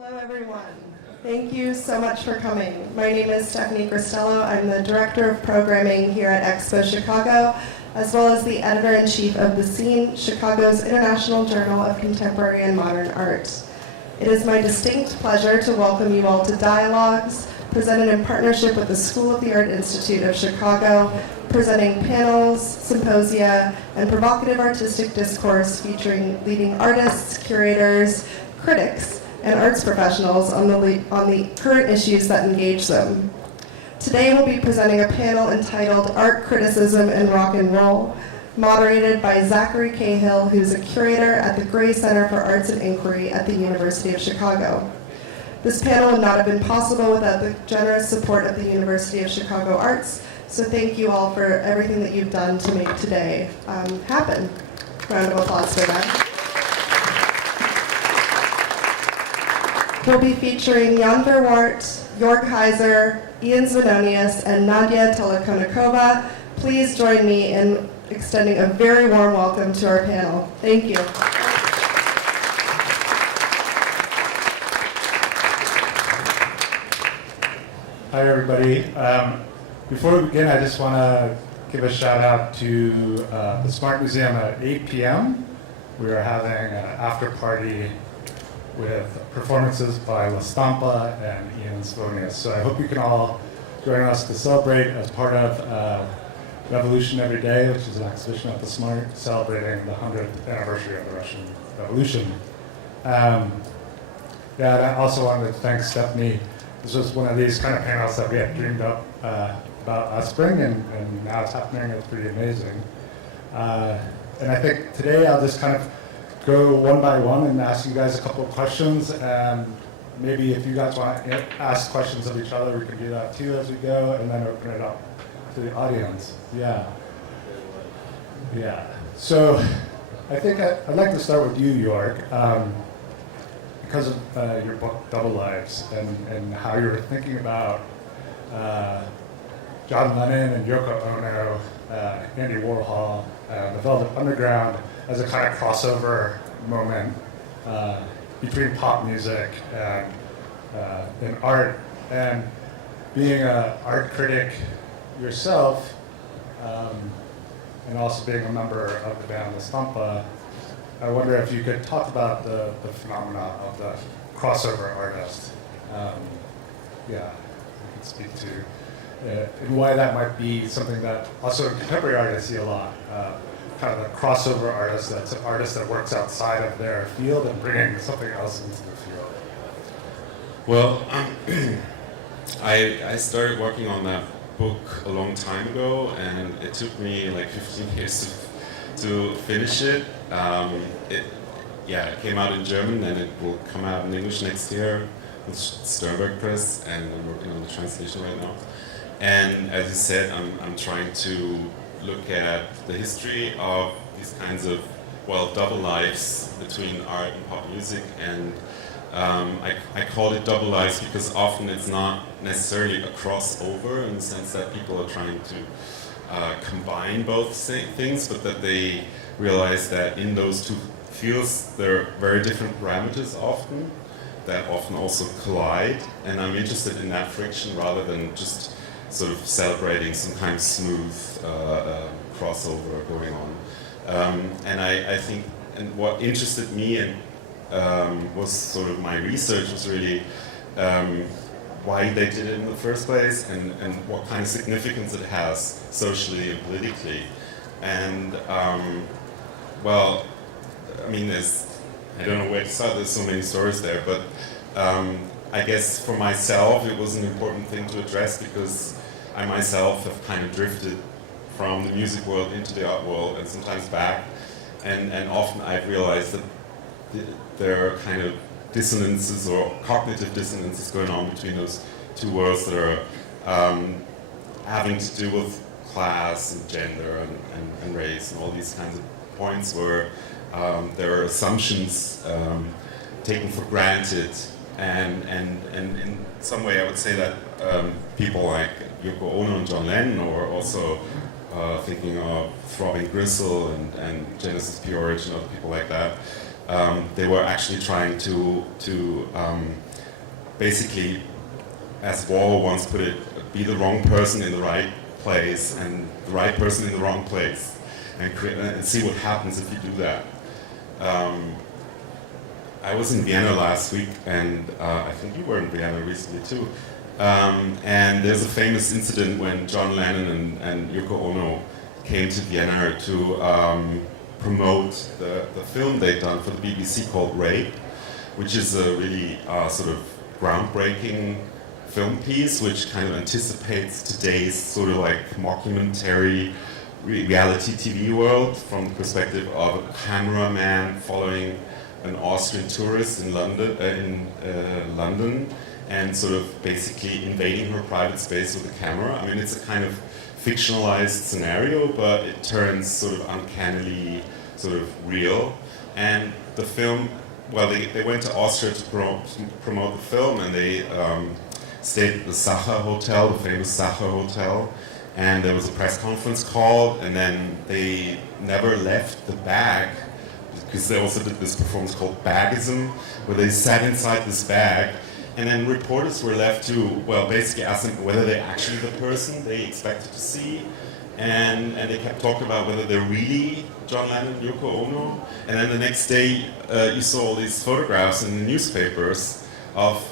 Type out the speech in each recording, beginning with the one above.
Hello, everyone. Thank you so much for coming. My name is Stephanie Cristello. I'm the Director of Programming here at EXPO Chicago, as well as the Editor-in-Chief of The Scene, Chicago's International Journal of Contemporary and Modern Art. It is my distinct pleasure to welcome you all to Dialogues, presented in partnership with the School of the Art Institute of Chicago, presenting panels, symposia, and provocative artistic discourse featuring leading artists, curators, critics, and arts professionals on the current issues that engage them. Today we'll be presenting a panel entitled Art Criticism and Rock and Roll, moderated by Zachary Cahill, who's a curator at the Gray Center for Arts and Inquiry at the University of Chicago. This panel would not have been possible without the generous support of the University of Chicago Arts, so thank you all for everything that you've done to make today happen. Round of applause for that. We'll be featuring Jan Verwoert, Jörg Heiser, Svenonius and Nadya Tolokonnikova. Please join me in extending a very warm welcome to our panel. Thank you. Hi, everybody. Before we begin, I just want to give a shout out to the Smart Museum at 8 p.m. We are having an after party with performances by Stampa and Svenonius. So I hope you can all join us to celebrate as part of Revolution Every Day, which is an exhibition at the Smart celebrating the 100th anniversary of the Russian Revolution. And I also wanted to thank Stephanie. This was one of these kind of panels that we had dreamed up about last spring, and now it's happening. It's pretty amazing. And I think today I'll just kind of go one by one and ask you guys a couple of questions, and maybe if you guys want to ask questions of each other, we can do that too as we go, and then open it up to the audience. Yeah. So I think I'd like to start with you, Jörg, because of your book Double Lives and how you were thinking about John Lennon and Yoko Ono, Andy Warhol, the Velvet Underground, as a kind of crossover moment between pop music and art. And being an art critic yourself, and also being a member of the band the Stampa, I wonder if you could talk about the phenomena of the crossover artist. You could speak to and why that might be something that also in contemporary art I see a lot. Kind of a crossover artist, that's an artist that works outside of their field and bringing something else into the field. Well, I started working on that book a long time ago, and it took me like 15 years to finish it. It came out in German, and it will come out in English next year with Sternberg Press, and I'm working on the translation right now. And as you said, I'm trying to look at the history of these kinds of, double lives between art and pop music. And I call it double lives because often it's not necessarily a crossover in the sense that people are trying to combine both things, but that they realize that in those two fields there are very different parameters often that often also collide. And I'm interested in that friction rather than just sort of celebrating some kind of smooth crossover going on. And I think, and what interested me and was sort of my research was really why they did it in the first place and what kind of significance it has socially and politically. And I don't know where to start, there's so many stories there, but I guess for myself it was an important thing to address because I myself have kind of drifted from the music world into the art world and sometimes back, and often I've realized that there are kind of dissonances or cognitive dissonances going on between those two worlds that are having to do with class and gender and race and all these kinds of points where there are assumptions taken for granted, and in some way I would say that people like Yoko Ono and John Lennon, or also thinking of Throbbing Gristle and Genesis P. Origin, other people like that, they were actually trying to basically, as Warhol once put it, be the wrong person in the right place and the right person in the wrong place, and see what happens if you do that. I was in Vienna last week, and I think you were in Vienna recently too. And there's a famous incident when John Lennon and Yoko Ono came to Vienna to promote the film they'd done for the BBC called Rape, which is a really sort of groundbreaking film piece which kind of anticipates today's sort of like mockumentary reality TV world from the perspective of a cameraman following an Austrian tourist in London and sort of basically invading her private space with a camera. I mean, it's a kind of fictionalized scenario, but it turns sort of uncannily sort of real. And the film, well, they went to Austria to promote the film, and they stayed at the Sacher Hotel, the famous Sacher Hotel, and there was a press conference called, and then they never left the bag, because they also did this performance called Bagism, where they sat inside this bag, and then reporters were left to, well, basically ask them whether they're actually the person they expected to see, and they kept talking about whether they're really John Lennon and Yoko Ono, and then the next day you saw all these photographs in the newspapers of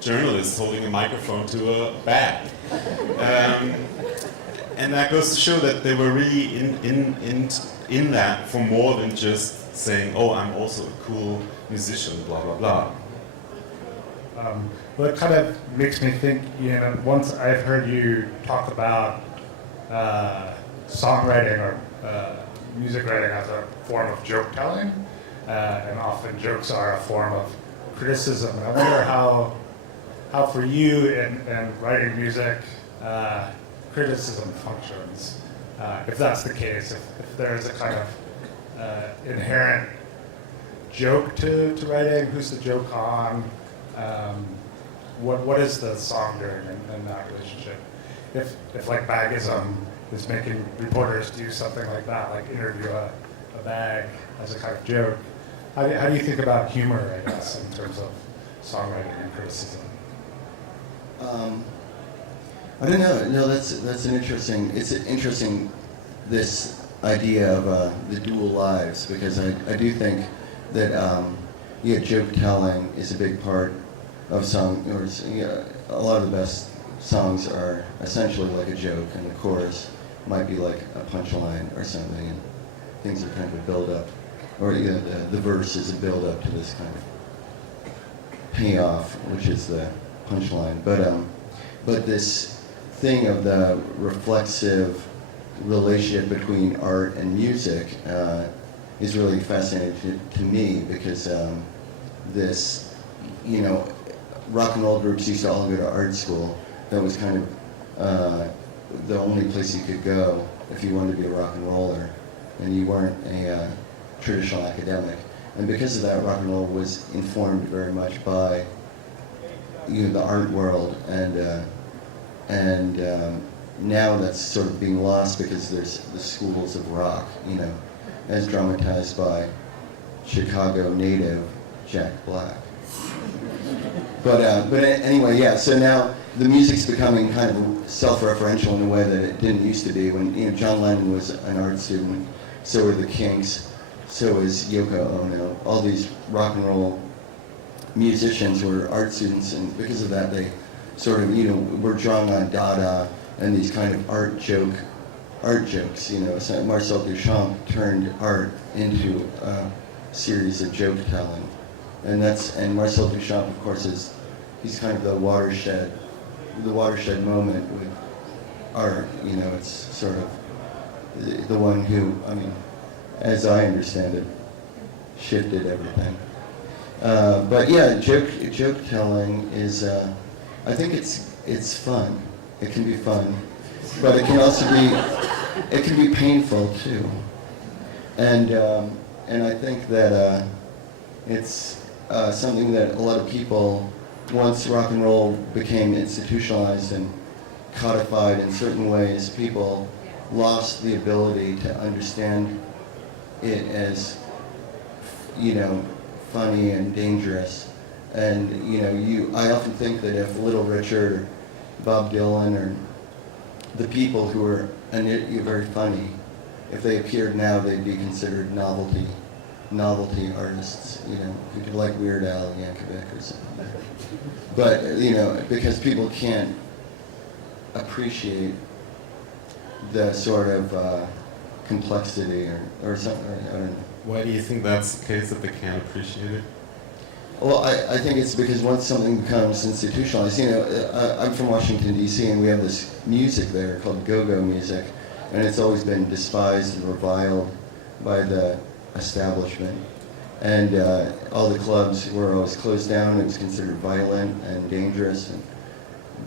journalists holding a microphone to a bag. And that goes to show that they were really in that for more than just saying, oh, I'm also a cool musician, blah, blah, blah. Well, it kind of makes me think, you know, once I've heard you talk about songwriting or music writing as a form of joke telling, and often jokes are a form of criticism. And I wonder how for you in writing music, criticism functions. If that's the case, if there's a kind of inherent joke to writing, who's the joke on? What is the song doing in that relationship? If like Bagism is making reporters do something like that, like interview a bag as a kind of joke, how do you think about humor, I guess, in terms of songwriting and criticism? I don't know. No, that's an interesting. It's interesting, this idea of the dual lives, because I do think that joke telling is a big part of song. Or a lot of the best songs are essentially like a joke, and the chorus might be like a punchline or something, and things are kind of a build up, or the verse is a build up to this kind of payoff, which is the punchline. But this thing of the reflexive relationship between art and music is really fascinating to me, because this, rock and roll groups used to all go to art school. That was kind of the only place you could go if you wanted to be a rock and roller, and you weren't a traditional academic. And because of that, rock and roll was informed very much by the art world, and now that's sort of being lost because there's the schools of rock, as dramatized by Chicago native Jack Black. But anyway, yeah. So now the music's becoming kind of self-referential in a way that it didn't used to be. When John Lennon was an art student, so were the Kinks, so is Yoko Ono. All these rock and roll musicians were art students, and because of that, they sort of were drawing on Dada and these kind of art jokes. So Marcel Duchamp turned art into a series of joke telling, and Marcel Duchamp, of course, he's kind of the watershed moment with art. It's sort of the one who, as I understand it, shifted everything. But yeah, joke telling is, I think it's fun. It can be fun, but it can also be painful too. And I think that it's something that a lot of people, once rock and roll became institutionalized and codified in certain ways, people lost the ability to understand it as, funny and dangerous. And I often think that if Little Richard or Bob Dylan or the people who are very funny, if they appeared now, they'd be considered novelty artists, who could like Weird Al Yankovic or something. But, because people can't appreciate the sort of complexity or something, I don't know. Why do you think that's the case, that they can't appreciate it? Well, I think it's because once something becomes institutionalized, I'm from Washington, D.C., and we have this music there called go-go music, and it's always been despised and reviled by the establishment. And all the clubs were always closed down. It was considered violent and dangerous and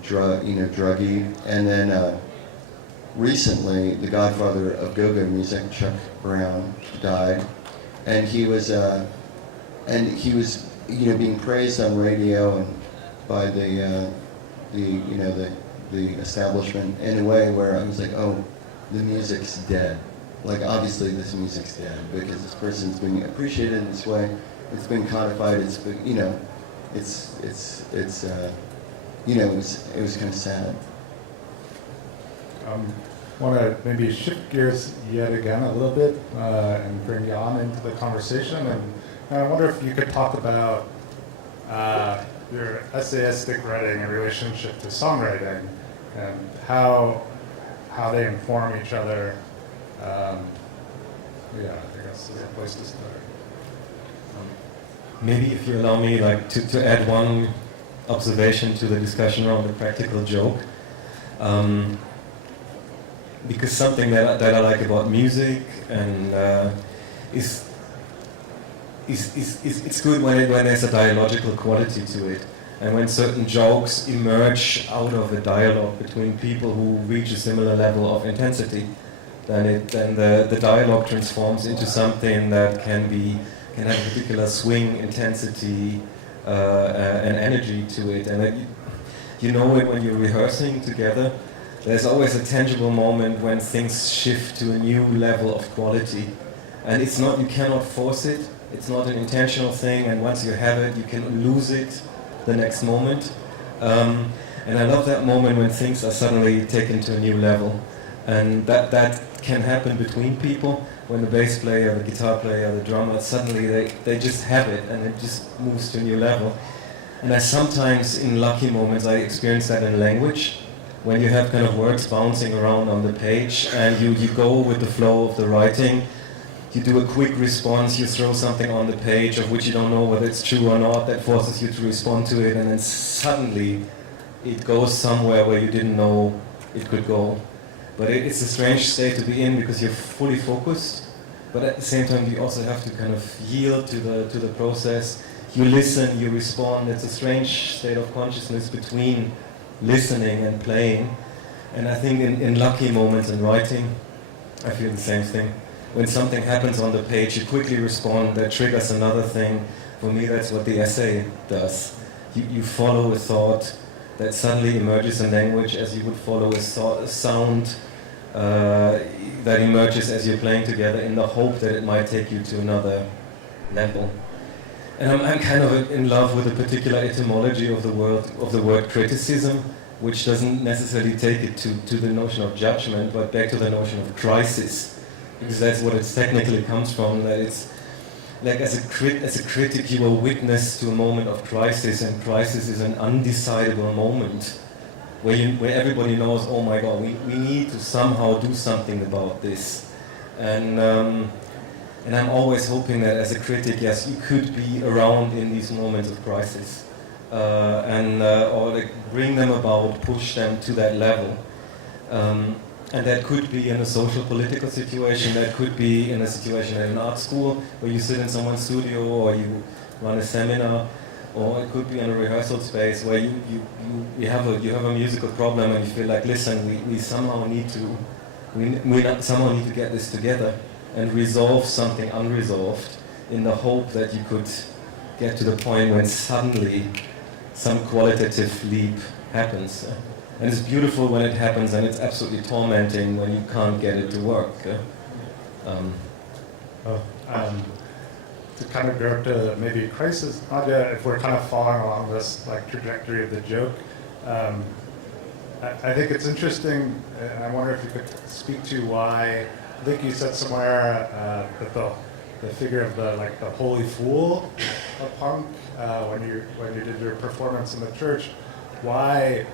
druggy. And then recently, the godfather of go-go music, Chuck Brown, died, and he was being praised on radio and by the establishment in a way where I was like, oh, the music's dead. Like, obviously this music's dead because this person's being appreciated in this way. It's been codified. It's been, it was kind of sad. Want to maybe shift gears yet again a little bit and bring Jan into the conversation. And I wonder if you could talk about your essayistic writing in relationship to songwriting and how they inform each other. I think that's a good place to start. Maybe if you allow me to add one observation to the discussion around the practical joke. Because something that I like about music and is it's good when there's a dialogical quality to it, and when certain jokes emerge out of a dialogue between people who reach a similar level of intensity, then the dialogue transforms into something that can have a particular swing, intensity, and energy to it, and you know it when you're rehearsing together. There's always a tangible moment when things shift to a new level of quality. And it's not, you cannot force it, it's not an intentional thing, and once you have it, you can lose it the next moment. And I love that moment when things are suddenly taken to a new level. And that can happen between people, when the bass player, the guitar player, the drummer, suddenly they just have it, and it just moves to a new level. And I sometimes, in lucky moments, I experience that in language, when you have kind of words bouncing around on the page and you go with the flow of the writing, you do a quick response, you throw something on the page of which you don't know whether it's true or not, that forces you to respond to it, and then suddenly it goes somewhere where you didn't know it could go. But it's a strange state to be in because you're fully focused, but at the same time you also have to kind of yield to the process. You listen, you respond. It's a strange state of consciousness between listening and playing. And I think in lucky moments in writing, I feel the same thing. When something happens on the page, you quickly respond, that triggers another thing. For me, that's what the essay does. You follow a thought that suddenly emerges in language as you would follow a sound that emerges as you're playing together, in the hope that it might take you to another level. And I'm kind of in love with a particular etymology of the word criticism, which doesn't necessarily take it to the notion of judgment, but back to the notion of crisis, because that's what it technically comes from. That it's like as a critic, you are witness to a moment of crisis, and crisis is an undecidable moment where everybody knows, oh my God, we need to somehow do something about this, and I'm always hoping that as a critic, yes, you could be around in these moments of crisis, or like bring them about, push them to that level. And that could be in a social political situation, that could be in a situation at an art school, where you sit in someone's studio, or you run a seminar, or it could be in a rehearsal space where you have a musical problem and you feel like, listen, we somehow need to get this together and resolve something unresolved, in the hope that you could get to the point when suddenly some qualitative leap happens. And it's beautiful when it happens, and it's absolutely tormenting when you can't get it to work. to kind of go to maybe crisis, Nadya, if we're kind of following along this like trajectory of the joke, I think it's interesting, and I wonder if you could speak to why. I think you said somewhere that the figure of the holy fool of punk when you did your performance in the church, why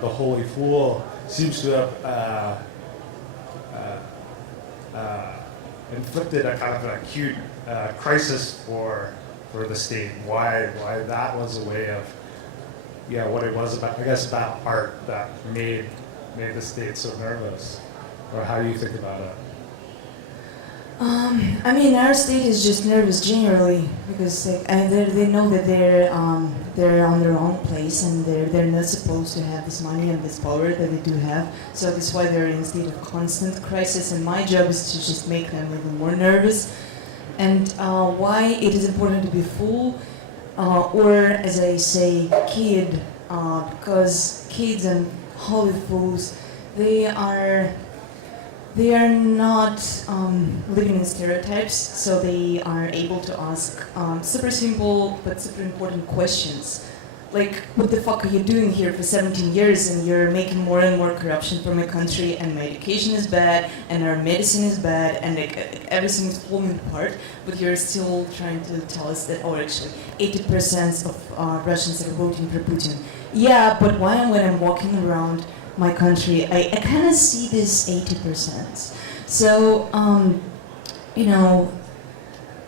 the holy fool seems to have inflicted a kind of an acute crisis for the state. Why that was a way of what it was about, I guess, about art that made the state so nervous, or how do you think about it? I mean, our state is just nervous generally because they know that they're on their own place and they're not supposed to have this money and this power that they do have. So that's why they're in a state of constant crisis. And my job is to just make them even more nervous. And why it is important to be fool, or as I say, kid, because kids and holy fools, they are not living in stereotypes, so they are able to ask super simple but super important questions. Like, what the fuck are you doing here for 17 years and you're making more and more corruption for my country, and my education is bad, and our medicine is bad, and everything is falling apart, but you're still trying to tell us that, actually, 80% of Russians are voting for Putin. Yeah, but when I'm walking around my country, I kind of see this 80%. So,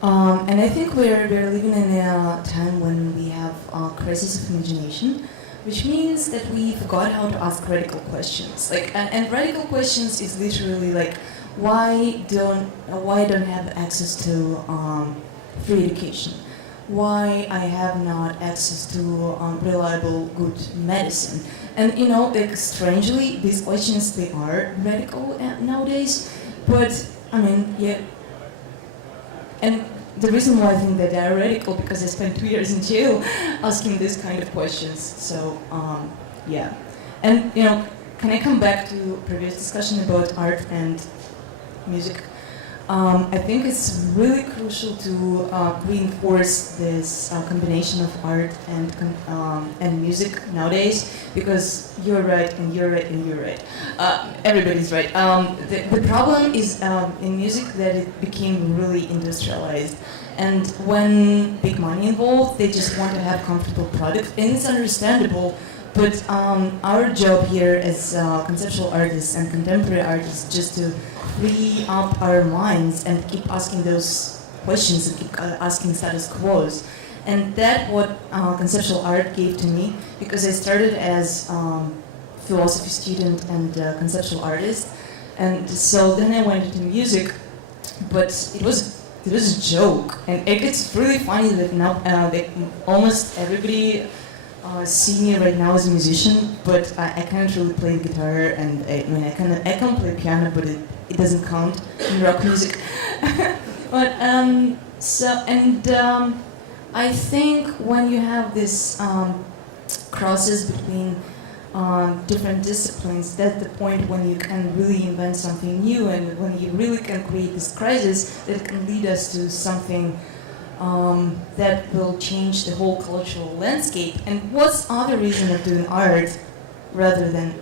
and I think we're living in a time when we have a crisis of imagination, which means that we forgot how to ask radical questions. And radical questions is literally like, why don't I have access to free education? Why I have not access to reliable, good medicine? And strangely, these questions, they are radical nowadays, but I mean, yeah. And the reason why I think that they are radical, because I spent 2 years in jail asking these kind of questions. So, yeah. And, can I come back to previous discussion about art and music? I think it's really crucial to reinforce this combination of art and music nowadays, because you're right and you're right and you're right. Everybody's right. The problem is in music that it became really industrialized, and when big money involved, they just want to have comfortable product, and it's understandable. But our job here as conceptual artists and contemporary artists just to free up our minds and keep asking those questions and keep asking status quos. And that's what conceptual art gave to me, because I started as philosophy student and conceptual artist. And so then I went into music, but it was a joke. And it gets really funny that now almost everybody see me right now as a musician, but I can't really play the guitar, and I can play piano, but it doesn't count in rock music. But I think when you have this crosses between different disciplines, that's the point when you can really invent something new, and when you really can create this crisis that can lead us to something that will change the whole cultural landscape. And what's other reason of doing art rather than,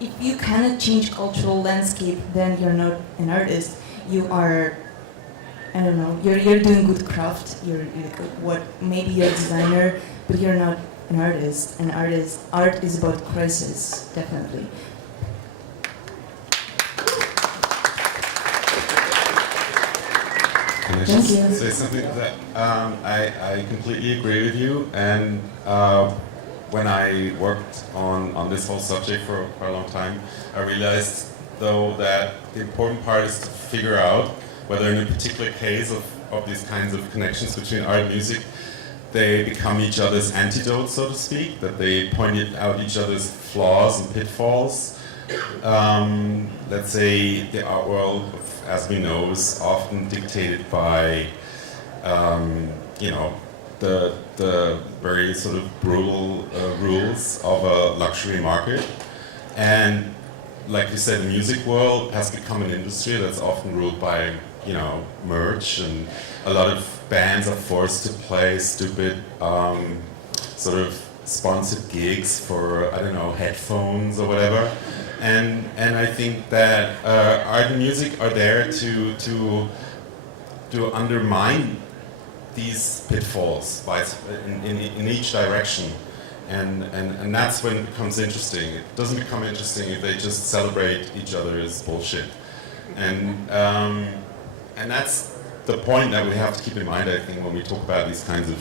if you cannot change cultural landscape, then you're not an artist. You are, you're doing good craft. Maybe you're a designer, but you're not an artist. Art is about crisis, definitely. Can I Thank just you. say something to that? I completely agree with you, and when I worked on this whole subject for quite a long time, I realized, though, that the important part is to figure out whether in a particular case of these kinds of connections between art and music, they become each other's antidote, so to speak, that they point out each other's flaws and pitfalls. Let's say the art world, as we know, is often dictated by, the very sort of brutal rules of a luxury market. And like you said, the music world has become an industry that's often ruled by, you know, merch, and a lot of bands are forced to play stupid sort of sponsored gigs for, I don't know, headphones or whatever. And I think that art and music are there to undermine these pitfalls in each direction. And that's when it becomes interesting. It doesn't become interesting if they just celebrate each other's bullshit. And that's the point that we have to keep in mind, I think, when we talk about these kinds of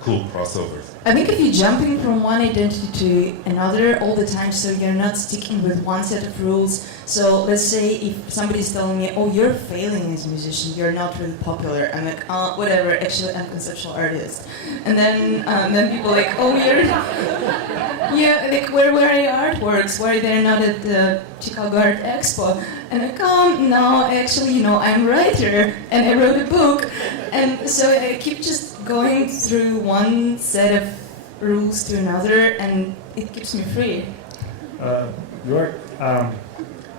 cool crossovers. I think if you're jumping from one identity to another all the time, so you're not sticking with one set of rules. So let's say if somebody's telling me, oh, you're failing as a musician, you're not really popular. I'm like, whatever, actually I'm a conceptual artist. And then people are like, oh, you're yeah, like where are your artworks? Why are they not at the Chicago Art Expo? And I come, no, actually, you know, I'm a writer and I wrote a book. And so I keep just going through one set of rules to another, and it keeps me free. Jörg, I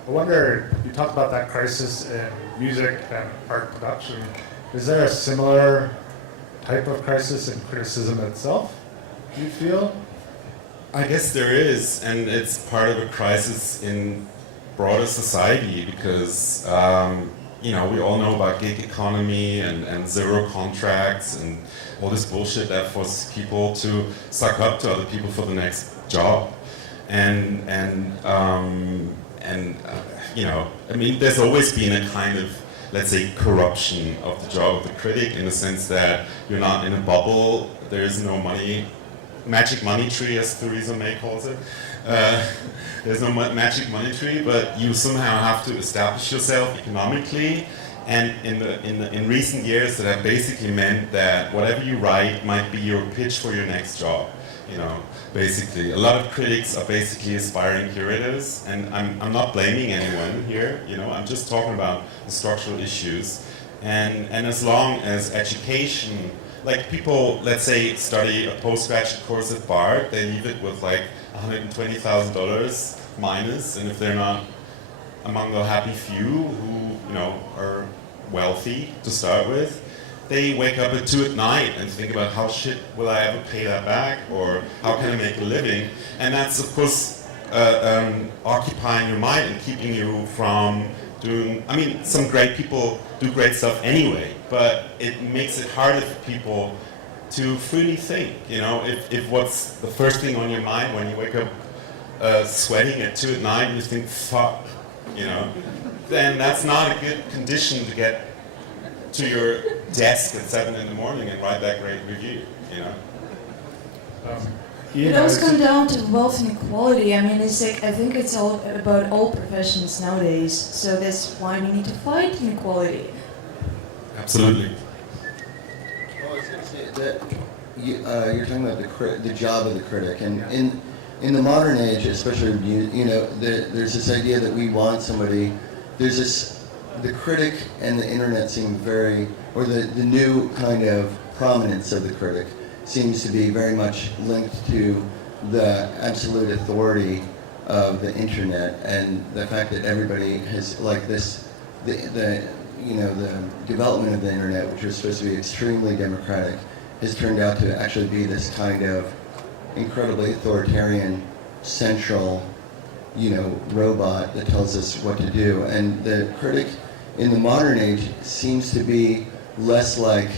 wonder, you talked about that crisis in music and art production. Is there a similar type of crisis in criticism itself, do you feel? I guess there is, and it's part of a crisis in broader society because, you know, we all know about gig economy and zero contracts and all this bullshit that forces people to suck up to other people for the next job. And you know, I mean, there's always been a kind of, let's say, corruption of the job of the critic in the sense that you're not in a bubble, there is no money, magic money tree, as Theresa May calls it. There's no magic money tree, but you somehow have to establish yourself economically. And in recent years, that have basically meant that whatever you write might be your pitch for your next job. You know, basically, a lot of critics are basically aspiring curators, and I'm not blaming anyone here. You know, I'm just talking about the structural issues. And as long as education, like people, let's say, study a postgraduate course at Bard, they leave it with like $120,000 minus, and if they're not among the happy few who, you know, are wealthy to start with, they wake up at 2 a.m. and think about how shit will I ever pay that back, or how can I make a living? And that's, of course, occupying your mind and keeping you from doing, I mean, some great people do great stuff anyway, but it makes it harder for people to freely think, you know, if what's the first thing on your mind when you wake up sweating at 2 a.m. and you think, fuck, you know, then that's not a good condition to get to your desk at 7 a.m. and write that great review, you know. It always comes down to wealth inequality. I mean, it's like, I think it's all about all professions nowadays, so that's why we need to fight inequality. Absolutely. Well, I was going to say that you're talking about the job of the critic, and in the modern age, especially, you know, there's this idea that we want somebody. There's this, the critic and the internet seem very, or the new kind of prominence of the critic seems to be very much linked to the absolute authority of the internet, and the fact that everybody has, like this, the you know, the development of the internet, which was supposed to be extremely democratic, has turned out to actually be this kind of incredibly authoritarian, central, you know, robot that tells us what to do. And the critic in the modern age seems to be less like,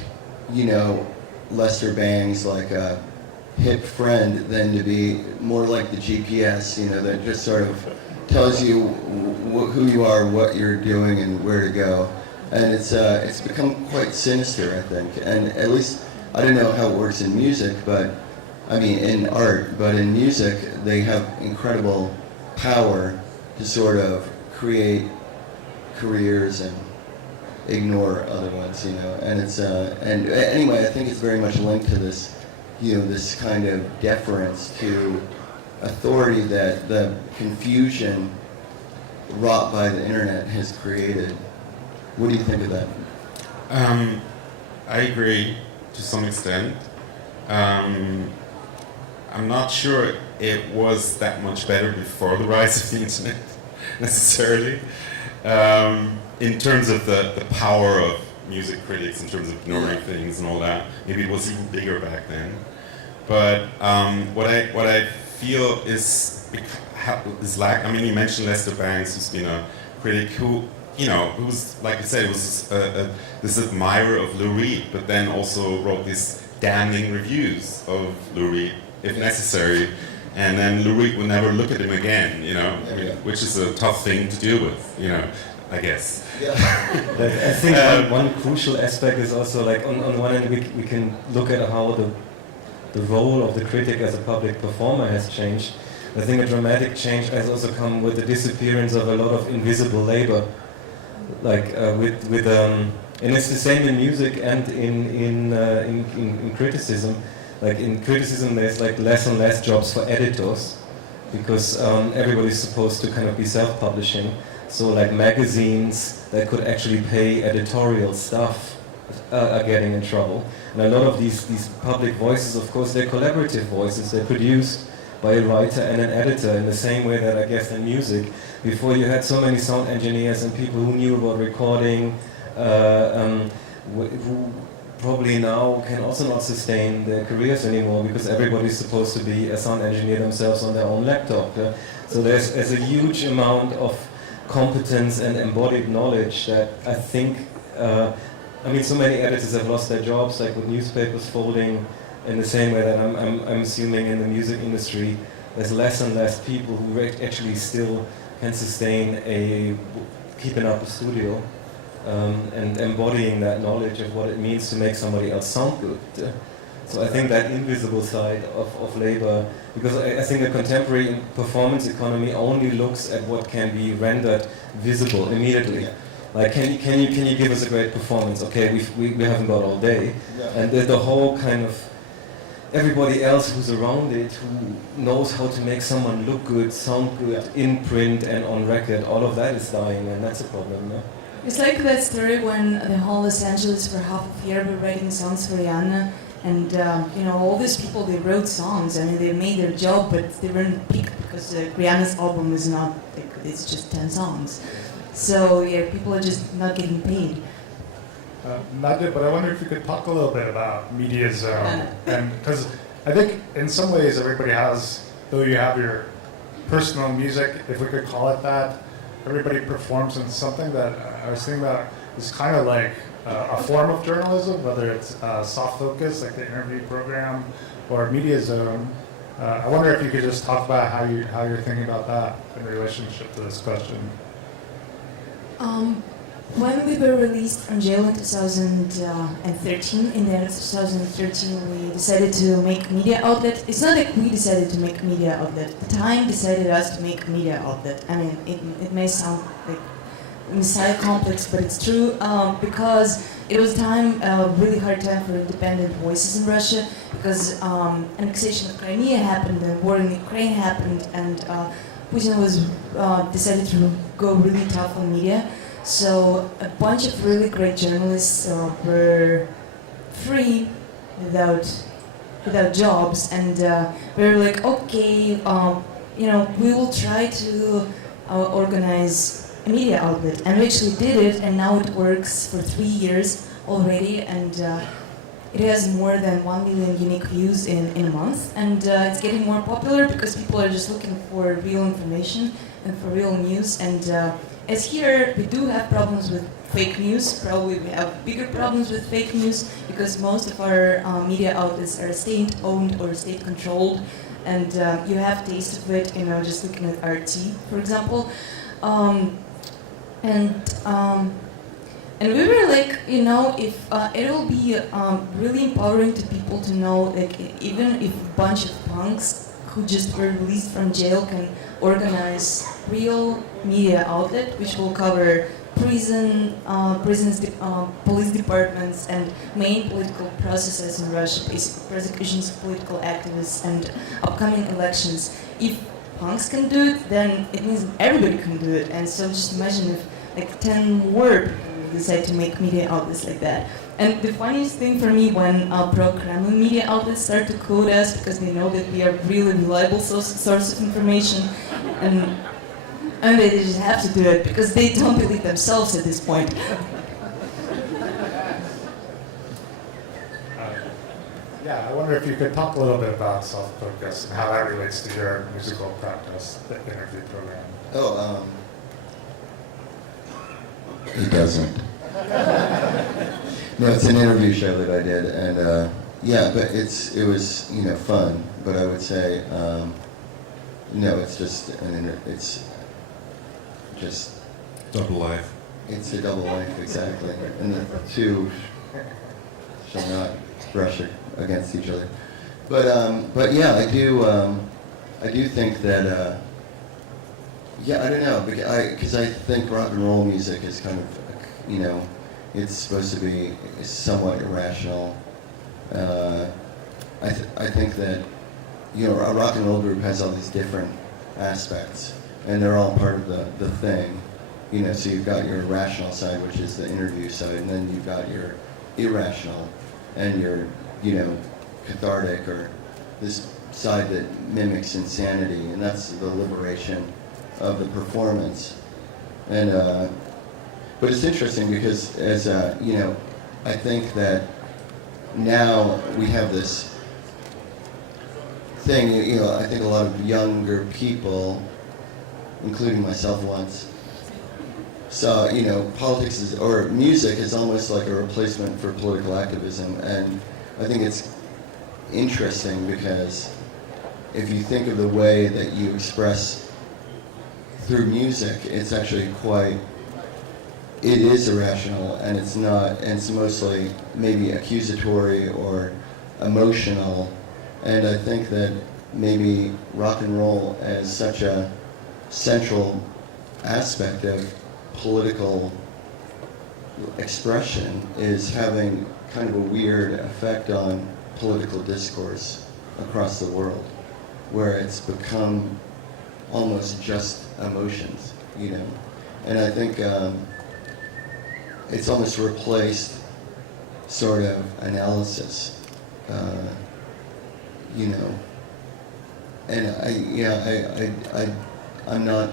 you know, Lester Bangs, like a hip friend, than to be more like the GPS, you know, that just sort of tells you who you are, what you're doing, and where to go. And it's become quite sinister, I think. And at least, I don't know how it works in music, but I mean in art, but in music they have incredible power to sort of create careers and ignore other ones, you know. And it's and anyway, I think it's very much linked to this, you know, this kind of deference to authority that the confusion wrought by the internet has created. What do you think of that? I agree to some extent. I'm not sure it was that much better before the rise of the internet. necessarily. In terms of the power of music critics, in terms of ignoring things and all that, maybe it was even bigger back then. But what I feel is lack. I mean, you mentioned Lester Bangs, who's been a critic who, who's, like I said, was this admirer of Lou Reed, but then also wrote these damning reviews of Lou Reed, if necessary, and then Lou Reed would never look at him again, which is a tough thing to deal with, I guess. Yeah. I think one crucial aspect is also, like, on one hand we can look at how the role of the critic as a public performer has changed. I think a dramatic change has also come with the disappearance of a lot of invisible labor, like and it's the same in music and in criticism. Like in criticism, there's like less and less jobs for editors because everybody's supposed to kind of be self-publishing. So like magazines that could actually pay editorial stuff are getting in trouble. And a lot of these public voices, of course, they're collaborative voices. They're produced by a writer and an editor in the same way that I guess in music, before you had so many sound engineers and people who knew about recording, who probably now can also not sustain their careers anymore because everybody's supposed to be a sound engineer themselves on their own laptop. So there's a huge amount of competence and embodied knowledge that I think, so many editors have lost their jobs, like with newspapers folding, in the same way that I'm assuming in the music industry, there's less and less people who actually still can sustain keeping up a studio and embodying that knowledge of what it means to make somebody else sound good. So I think that invisible side of labor, because I think the contemporary performance economy only looks at what can be rendered visible immediately. Yeah. Like, can you give us a great performance? Okay, we haven't got all day. Yeah. And the whole kind of everybody else who's around it, who knows how to make someone look good, sound good, in print and on record, all of that is dying, and that's a problem, no? It's like that story when the whole Los Angeles for half a year were writing songs for Rihanna, and all these people, they wrote songs. I mean, they made their job, but they weren't picked because Rihanna's album is not, it's just 10 songs. So yeah, people are just not getting paid. Nadya, but I wonder if you could talk a little bit about media zone, and because I think in some ways everybody has, though you have your personal music, if we could call it that, everybody performs in something that I was thinking about is kind of like a form of journalism, whether it's soft focus like the interview program or media zone. I wonder if you could just talk about how you're thinking about that in relationship to this question. When we were released from jail in 2013, in the end of 2013, we decided to make media outlet. It's not like we decided to make media outlet. The Time decided us to make media outlet. I mean, it may sound like messiah complex, but it's true because it was a really hard time for independent voices in Russia because annexation of Crimea happened, the war in Ukraine happened, and Putin was decided to go really tough on media. So a bunch of really great journalists were free without jobs, and we were like, okay, we will try to organize a media outlet, and we actually did it, and now it works for 3 years already, and it has more than 1 million unique views in a month, and it's getting more popular because people are just looking for real information and for real news. And as here, we do have problems with fake news. Probably we have bigger problems with fake news because most of our media outlets are state-owned or state-controlled, and you have taste of it, just looking at RT, for example. And we were like, if it will be really empowering to people to know, like, even if a bunch of punks who just were released from jail can organize real media outlet, which will cover prisons, police departments, and main political processes in Russia, basically persecutions of political activists and upcoming elections. If punks can do it, then it means everybody can do it. And so just imagine if like 10 more people decide to make media outlets like that. And the funniest thing for me when pro-Kremlin media outlets start to quote us because they know that we are really reliable source of information, and And they just have to do it because they don't believe themselves at this point. Yeah, I wonder if you could talk a little bit about self-focus and how that relates to your musical practice, the interview program. Oh, it doesn't. No, it's an interview show that I did, and yeah, but it was fun. But I would say no, it's just it's just Double life. it's a double life exactly, and the two shall not brush against each other. But yeah, I do think that yeah, I don't know, because I think rock and roll music is kind of it's supposed to be somewhat irrational. I think that a rock and roll group has all these different aspects, and they're all part of the thing. So you've got your rational side, which is the interview side, and then you've got your irrational and your cathartic, or this side that mimics insanity, and that's the liberation of the performance. And but it's interesting because as I think that now we have this thing, I think a lot of younger people, including myself once, saw, politics or music is almost like a replacement for political activism. And I think it's interesting because if you think of the way that you express through music, it's actually it is irrational, and it's not, and it's mostly maybe accusatory or emotional. And I think that maybe rock and roll as such a central aspect of political expression is having kind of a weird effect on political discourse across the world, where it's become almost just emotions, And I think it's almost replaced sort of analysis, And I'm not,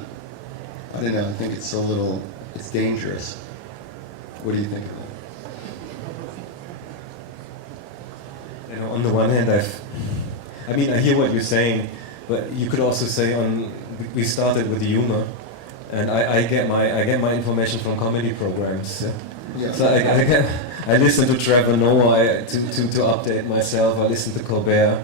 I don't know, I think it's dangerous. What do you think of that? On the one hand, I hear what you're saying, but you could also say we started with humor, and I get my information from comedy programs. Yeah. So I listen to Trevor Noah to update myself. I listen to Colbert,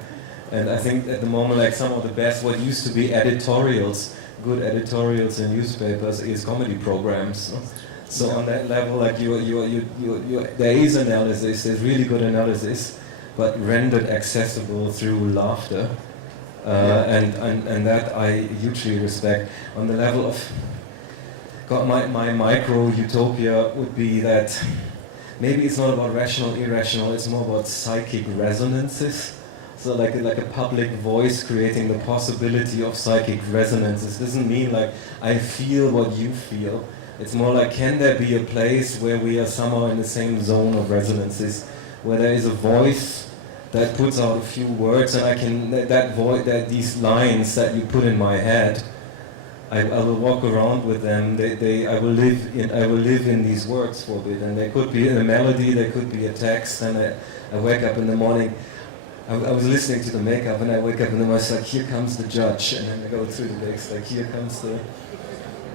and I think at the moment, like some of the best, what used to be editorials, good editorials in newspapers, is comedy programs. So on that level, like there is analysis, there's really good analysis, but rendered accessible through laughter, and that I hugely respect. On the level of my micro utopia would be that maybe it's not about rational, irrational, it's more about psychic resonances. So like a public voice creating the possibility of psychic resonances. Doesn't mean like I feel what you feel. It's more like, can there be a place where we are somehow in the same zone of resonances, where there is a voice that puts out a few words, and I can that these lines that you put in my head, I will walk around with them. I will live in these words for a bit, and they could be a melody, they could be a text, and I wake up in the morning. I was listening to the makeup, and I wake up and then I was like, here comes the judge, and then I go through the lyrics like, here comes the.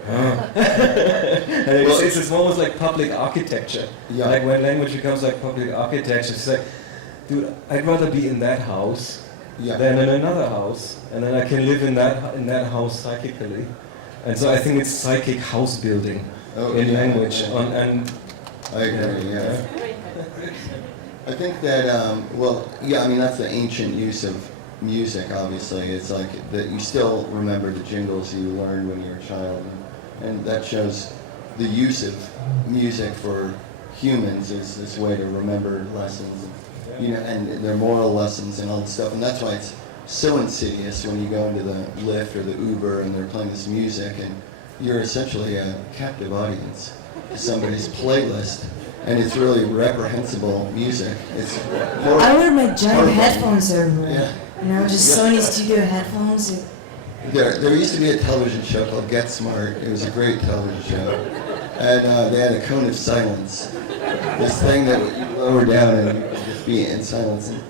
And it's almost like public architecture. Yeah. Like when language becomes like public architecture, it's like, dude, I'd rather be in that house than in another house, and then I can live in that house psychically. And so I think it's psychic house building in language. And I agree. Yeah. I think that that's the ancient use of music. Obviously, it's like that you still remember the jingles you learned when you were a child, and that shows the use of music for humans is this way to remember lessons, and their moral lessons and all this stuff. And that's why it's so insidious when you go into the Lyft or the Uber and they're playing this music, and you're essentially a captive audience to somebody's playlist. And it's really reprehensible music. It's I wear my giant headphones everywhere. Yeah. Just Sony studio headphones. There used to be a television show called Get Smart. It was a great television show. And they had a cone of silence. This thing that would lower down and you could just be in silence. And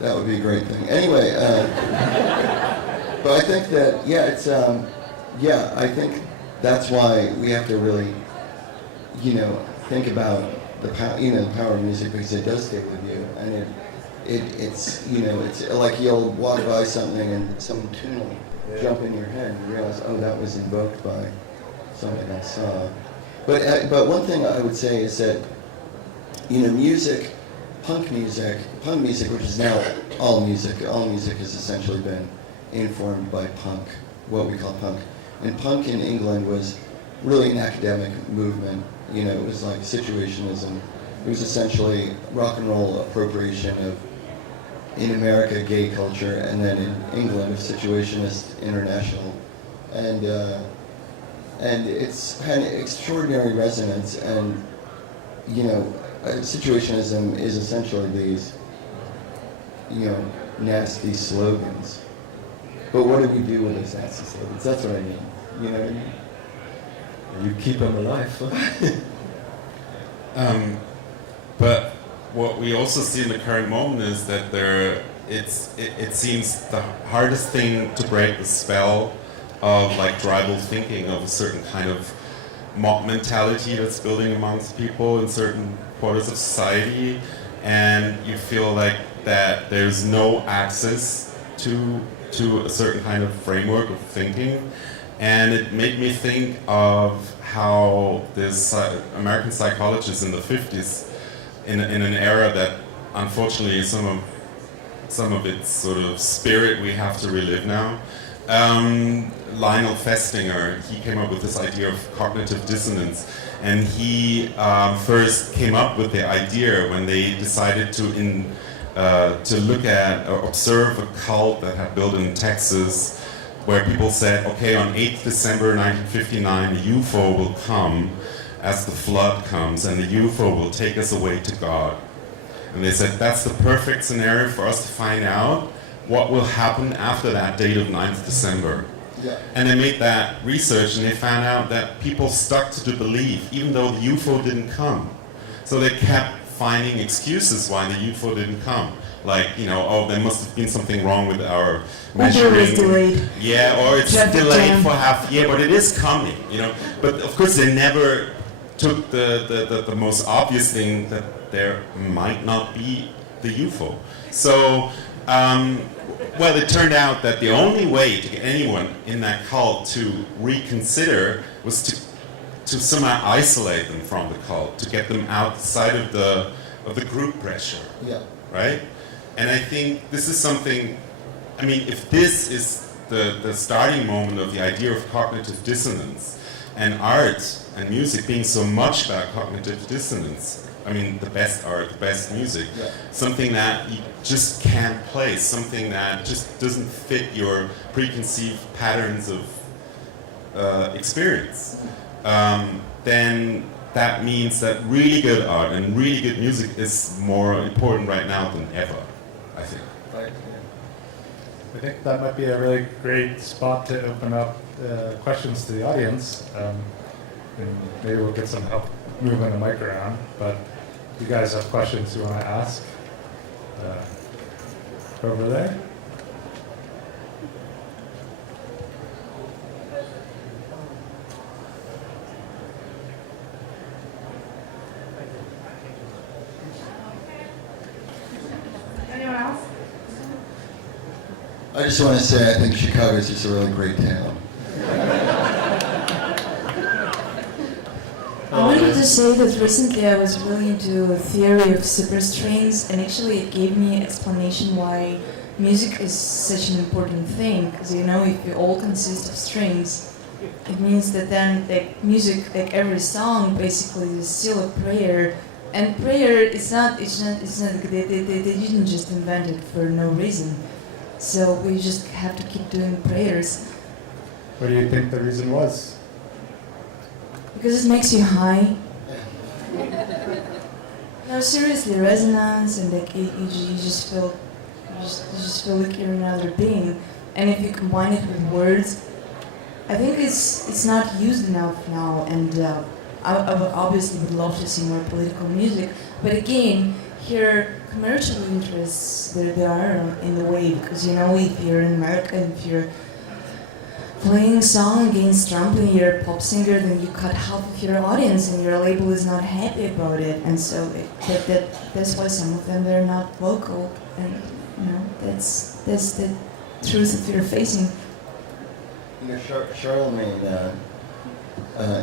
that would be a great thing. Anyway, but I think that, yeah, it's, I think that's why we have to really, think about the power of music, because it does stay with you. And it's like you'll walk by something and some tune will jump in your head and you realize, oh, that was invoked by something I saw. But one thing I would say is that, music, punk music, which is now all music has essentially been informed by punk, what we call punk. And punk in England was really an academic movement. It was like situationism. It was essentially rock and roll appropriation of, in America, gay culture, and then in England, of situationist international. And it's had extraordinary resonance, and situationism is essentially these, nasty slogans. But what do we do with those nasty slogans? That's what I mean. You know what I mean? You keep them alive. But what we also see in the current moment is that it seems the hardest thing to break the spell of like tribal thinking, of a certain kind of mob mentality that's building amongst people in certain quarters of society, and you feel like that there's no access to a certain kind of framework of thinking. And it made me think of how this American psychologist in the 50s, in an era that unfortunately some of its sort of spirit we have to relive now. Lionel Festinger, he came up with this idea of cognitive dissonance, and he first came up with the idea when they decided to look at or observe a cult that had built in Texas, where people said, okay, on 8th December 1959, the UFO will come as the flood comes, and the UFO will take us away to God. And they said, that's the perfect scenario for us to find out what will happen after that date of 9th December. Yeah. And they made that research, and they found out that people stuck to the belief, even though the UFO didn't come. So they kept finding excuses why the UFO didn't come. Like, oh, there must have been something wrong with our measuring. Uber is delayed. Yeah, or it's delayed for half a year, but it is coming, But of course they never took the most obvious thing, that there might not be the UFO. So, well, it turned out that the only way to get anyone in that cult to reconsider was to somehow isolate them from the cult, to get them outside of the group pressure. Yeah. Right? And I think this is something, if this is the starting moment of the idea of cognitive dissonance, and art and music being so much about cognitive dissonance, the best art, the best music, yeah. Something that you just can't play, something that just doesn't fit your preconceived patterns of experience, then that means that really good art and really good music is more important right now than ever, I think. I think that might be a really great spot to open up questions to the audience. And maybe we'll get some help moving the mic around. But if you guys have questions you want to ask, over there. Anyone else? I just want to say I think Chicago is just a really great town. I wanted to say that recently I was really into a theory of superstrings, and actually it gave me an explanation why music is such an important thing. Because if we all consist of strings, it means that then music, every song basically is still a prayer. And prayer it's not they didn't just invent it for no reason. So we just have to keep doing prayers. What do you think the reason was? Because it makes you high. No, seriously, resonance, and you just feel like you're another being. and if you combine it with words, I think it's not used enough now. And I obviously would love to see more political music, but again, here commercial interests they are in the way, because if you're in America, if you're playing a song against Trump and you're a pop singer, then you cut half of your audience and your label is not happy about it, and so that's why some of them they're not vocal, and that's the truth that you're facing. Charlemagne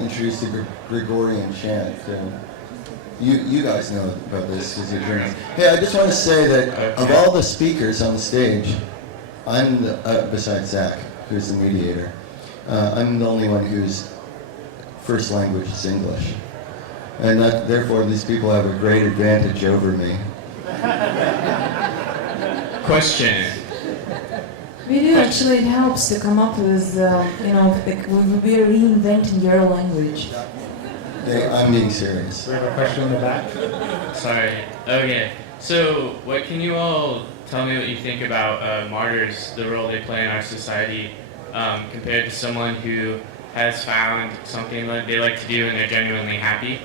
introduced the Gregorian chant. You guys know about this because you're journalists. Hey, I just want to say that of all the speakers on the stage, I'm besides Zach, who's the mediator, I'm the only one whose first language is English, and therefore these people have a great advantage over me. Question. We do actually. It helps to come up with we're reinventing your language. I'm being serious. We have a question in the back. Sorry. Okay. So, what can you all tell me what you think about martyrs, the role they play in our society, compared to someone who has found something that they like to do and they're genuinely happy?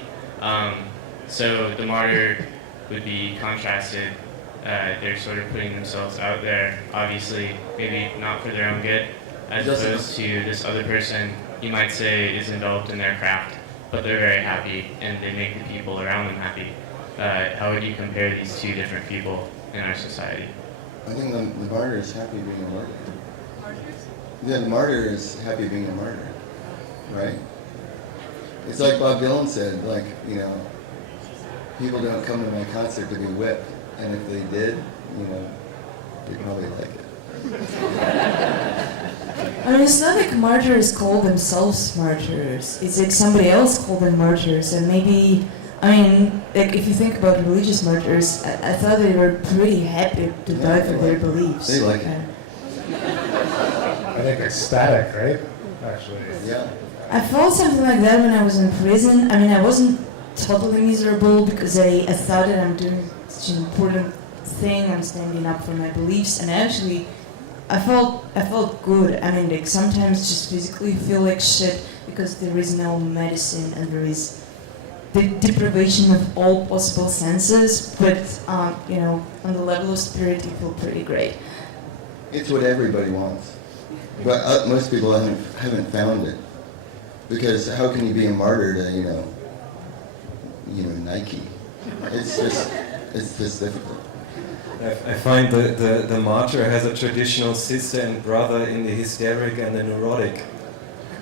So the martyr would be contrasted. They're sort of putting themselves out there, obviously, maybe not for their own good, as opposed to this other person, you might say, is involved in their craft, but they're very happy and they make the people around them happy. How would you compare these two different people in our society? I think the martyr is happy being a martyr. Yeah, the martyr is happy being a martyr, right? It's like Bob Dylan said, people don't come to my concert to be whipped, and if they did, they'd probably like it. I mean, it's not like martyrs call themselves martyrs. It's like somebody else called them martyrs, and maybe, if you think about religious martyrs, I thought they were pretty happy to die for their beliefs. They like it. I think ecstatic, right? Actually. Yeah. I felt something like that when I was in prison. I wasn't totally miserable because I thought that I'm doing such an important thing. I'm standing up for my beliefs, and actually, I felt good. Sometimes just physically feel like shit because there is no medicine and there is the deprivation of all possible senses. But on the level of spirit, you feel pretty great. It's what everybody wants, but most people haven't found it. Because how can you be a martyr to Nike? It's just difficult. I find the martyr has a traditional sister and brother in the hysteric and the neurotic.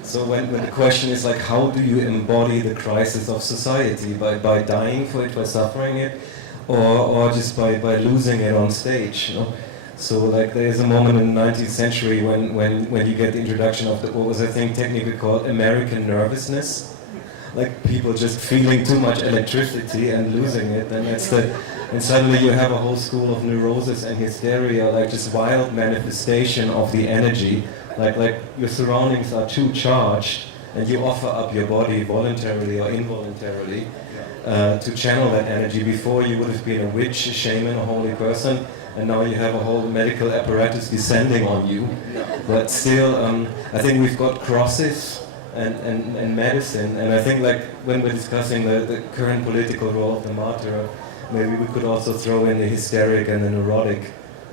So when the question is like, how do you embody the crisis of society? By dying for it, by suffering it, or just by losing it on stage? So there's a moment in the 19th century when you get the introduction of what was I think technically called American nervousness. Like people just feeling too much electricity and losing it, and suddenly you have a whole school of neurosis and hysteria, like just wild manifestation of the energy, like your surroundings are too charged and you offer up your body voluntarily or involuntarily to channel that energy. Before you would have been a witch, a shaman, a holy person, and now you have a whole medical apparatus descending on you. But still, I think we've got crosses and medicine, and I think when we're discussing the current political role of the martyr, maybe we could also throw in the hysteric and the neurotic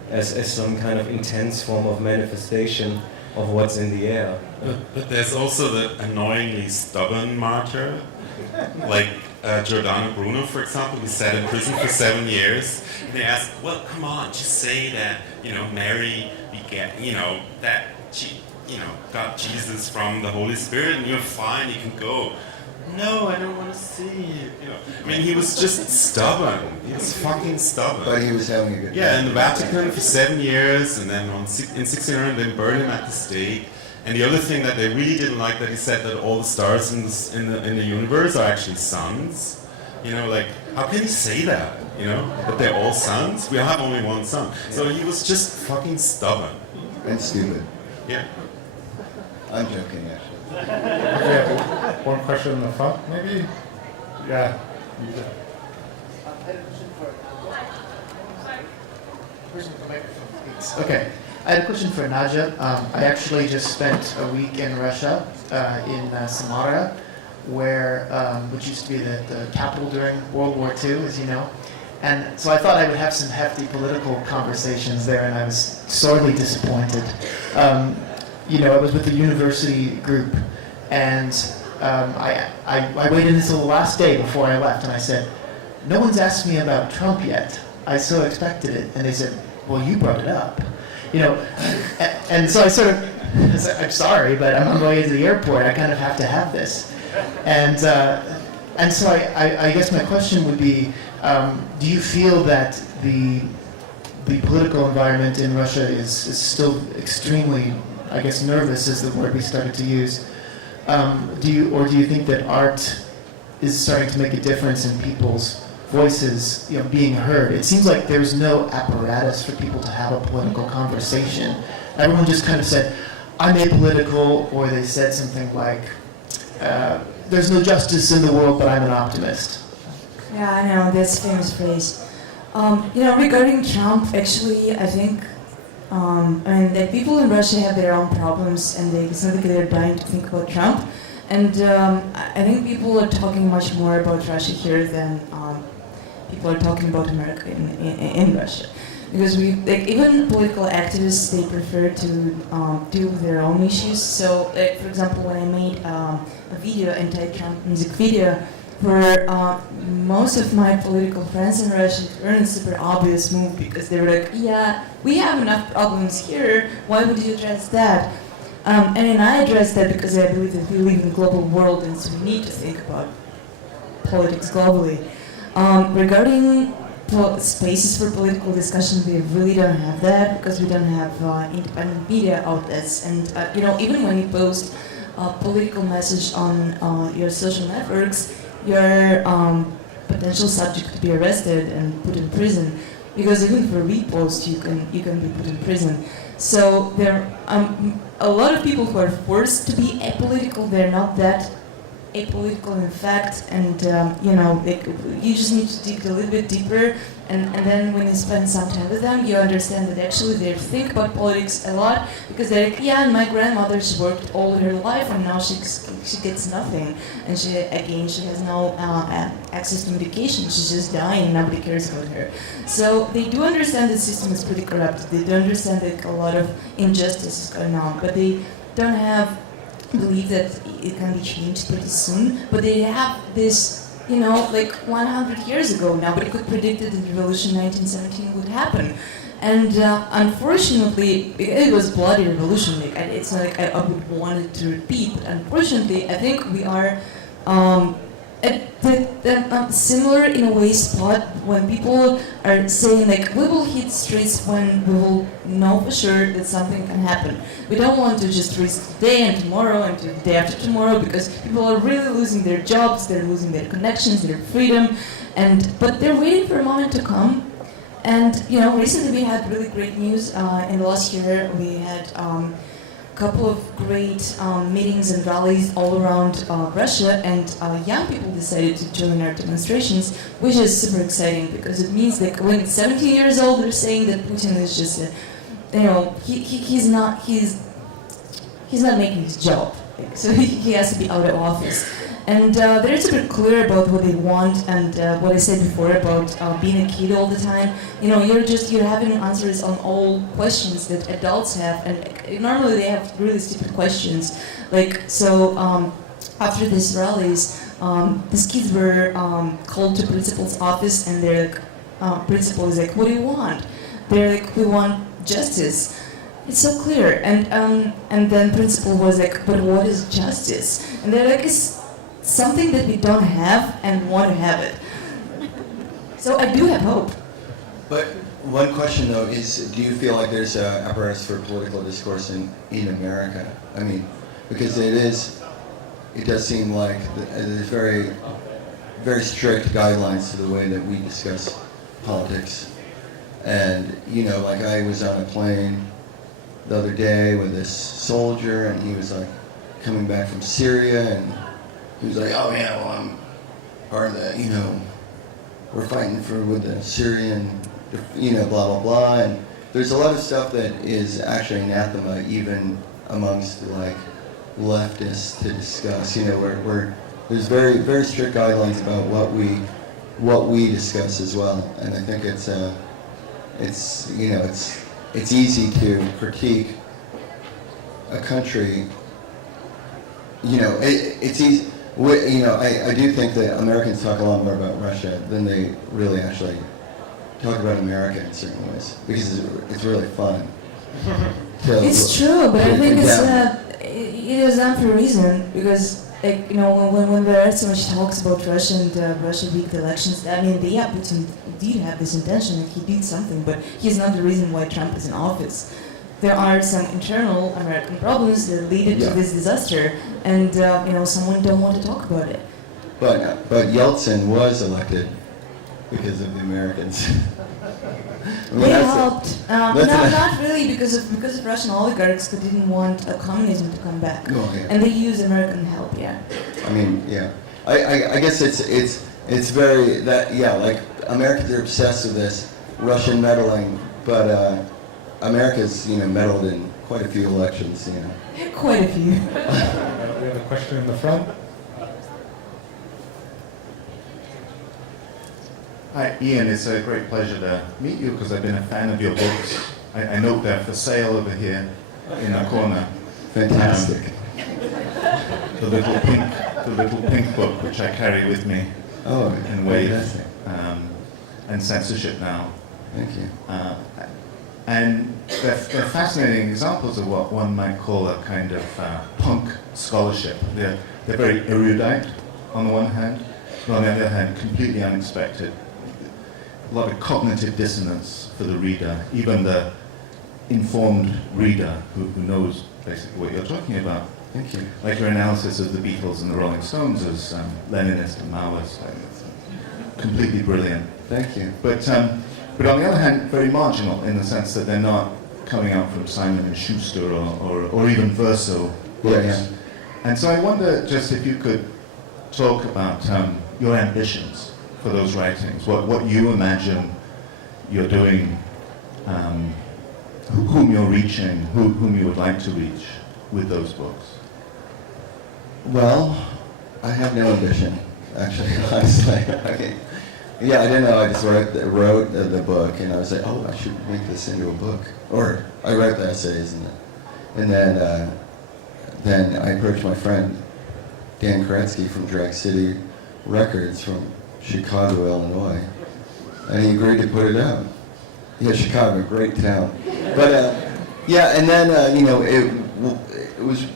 as some kind of intense form of manifestation of what's in the air. But there's also the annoyingly stubborn martyr, like Giordano Bruno, for example, who sat in prison for 7 years. And they asked, well, come on, just say that, Mary begat, that she, got Jesus from the Holy Spirit, and you're fine, you can go. No, I don't want to see it. He was just stubborn. He was fucking stubborn. But he was having a good time. Yeah, in the Vatican for 7 years, and then in 1600 they burned him at the stake. And the other thing that they really didn't like, that he said that all the stars in the universe are actually suns. How can you say that? That they're all suns? We have only one sun. So he was just fucking stubborn. And stupid. Yeah. I'm joking, actually. Okay, one question in the front, maybe? Yeah. Person with the microphone, please. Okay. I had a question for Nadya. I actually just spent a week in Russia, in Samara, where, which used to be the capital during World War II, as you know. And so I thought I would have some hefty political conversations there, and I was sorely disappointed. I was with the university group, and I waited until the last day before I left, and I said, "No one's asked me about Trump yet. I so expected it." And they said, "Well, you brought it up." And so I sort of said, "I'm sorry, but I'm on my way to the airport. I kind of have to have this." And so I guess my question would be, do you feel that the political environment in Russia is still extremely, I guess, nervous is the word we started to use? Do you think that art is starting to make a difference in people's voices, being heard? It seems like there's no apparatus for people to have a political conversation. Everyone just kind of said, "I'm apolitical," or they said something like, "There's no justice in the world, but I'm an optimist." Yeah, I know, that's a famous phrase. Regarding Trump, actually, I think, that people in Russia have their own problems, and it's not like they're dying to think about Trump. And I think people are talking much more about Russia here than people are talking about America in Russia. Because even political activists, they prefer to deal with their own issues. So, for example, when I made a video, anti-Trump music video, for most of my political friends in Russia, it weren't a super obvious move, because they were like, "Yeah, we have enough problems here, why would you address that?" And then I address that because I believe that we live in a global world, and so we need to think about politics globally. Regarding spaces for political discussion, we really don't have that, because we don't have independent media outlets. And even when you post a political message on your social networks, you're potential subject to be arrested and put in prison, because even for repost you can be put in prison. So there are a lot of people who are forced to be apolitical. They're not that apolitical in fact, and you just need to dig a little bit deeper, and then when you spend some time with them, you understand that actually they think about politics a lot, because they're like, "Yeah, and my grandmother, she worked all her life, and now she gets nothing, and she has no access to medication. She's just dying. Nobody cares about her." So they do understand the system is pretty corrupt. They do understand that a lot of injustice is going on, but they don't believe that it can be changed pretty soon. But they have this, 100 years ago, nobody could predict that the revolution 1917 would happen. And unfortunately, it was a bloody revolution. It's not like I would want it to repeat, but unfortunately, I think we are at similar in a way spot when people are saying we will hit streets when we will know for sure that something can happen. We don't want to just risk today and tomorrow and the day after tomorrow, because people are really losing their jobs, they're losing their connections, their freedom, but they're waiting for a moment to come. And recently we had really great news. In the last year we had couple of great meetings and rallies all around Russia, and young people decided to join our demonstrations, which is super exciting, because it means that when it's 17 years old, they're saying that Putin is just, he's not making his job, so he has to be out of office. And they're super clear about what they want, and what I said before about being a kid all the time. You're having answers on all questions that adults have, and normally they have really stupid questions. After these rallies, these kids were called to principal's office, and they're like, principal is like, "What do you want?" They're like, "We want justice." It's so clear, and then principal was like, "But what is justice?" And they're like, "It's something that we don't have and want to have it." So I do have hope. But one question though is, do you feel like there's an apparatus for political discourse in America? I mean, because it does seem like there's very, very strict guidelines to the way that we discuss politics. And I was on a plane the other day with this soldier, and he was coming back from Syria, and he was like, "Oh yeah, well I'm part of the, we're fighting with the Syrian, blah blah blah," and there's a lot of stuff that is actually anathema even amongst like leftists to discuss. You know, where there's very, very strict guidelines about what we discuss as well. And I think it's easy to critique a country. You know, it's easy. You know, I do think that Americans talk a lot more about Russia than they really actually talk about America in certain ways, because it's really fun. It's true, but I think it is done for a reason, because, like, you know, when there are so much talks about Russia and Russia rigged elections, I mean, yeah, Putin did have this intention and he did something, but he's not the reason why Trump is in office. There are some internal American problems that lead to this disaster, and you know, someone don't want to talk about it. But Yeltsin was elected because of the Americans. I mean, They helped, not really, because of Russian oligarchs who didn't want communism to come back, and they used American help. Yeah. I mean, yeah. I guess it's very that like Americans are obsessed with this Russian meddling, but America's meddled in quite a few elections. Quite a few. We have a question in the front. Hi, Ian. It's a great pleasure to meet you because I've been a fan of your books. I note they're for sale over here in the corner. Fantastic. The little pink book which I carry with me. Oh, in Wave, fantastic. and Censorship Now. Thank you. And they're fascinating examples of what one might call a kind of punk scholarship. They're very erudite on the one hand, but on the other hand, completely unexpected. A lot of cognitive dissonance for the reader, even the informed reader who knows basically what you're talking about. Thank you. Like your analysis of the Beatles and the Rolling Stones as Leninist and Maoist. It's completely brilliant. Thank you. But on the other hand, very marginal in the sense that they're not coming out from Simon and Schuster or even Verso books. Yeah. And so I wonder just if you could talk about your ambitions for those writings, what you imagine you're doing, whom you're reaching, whom you would like to reach with those books. Well, I have no ambition, actually, honestly. Okay. Yeah, I didn't know. I just wrote the book, and I was like, oh, I should make this into a book. Or I wrote the essays, and then I approached my friend Dan Koretsky from Drag City Records from Chicago, Illinois, and he agreed to put it out. Yeah, Chicago, great town. But yeah, and then it was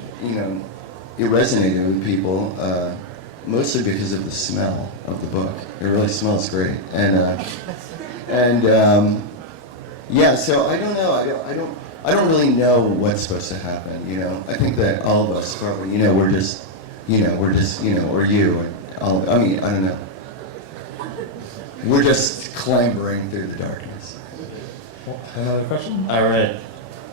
it resonated with people. Mostly because of the smell of the book. It really smells great, yeah. So I don't know. I don't really know what's supposed to happen. I think that all of us probably, or you and all. I mean, I don't know. We're just clambering through the darkness. Another question? All right.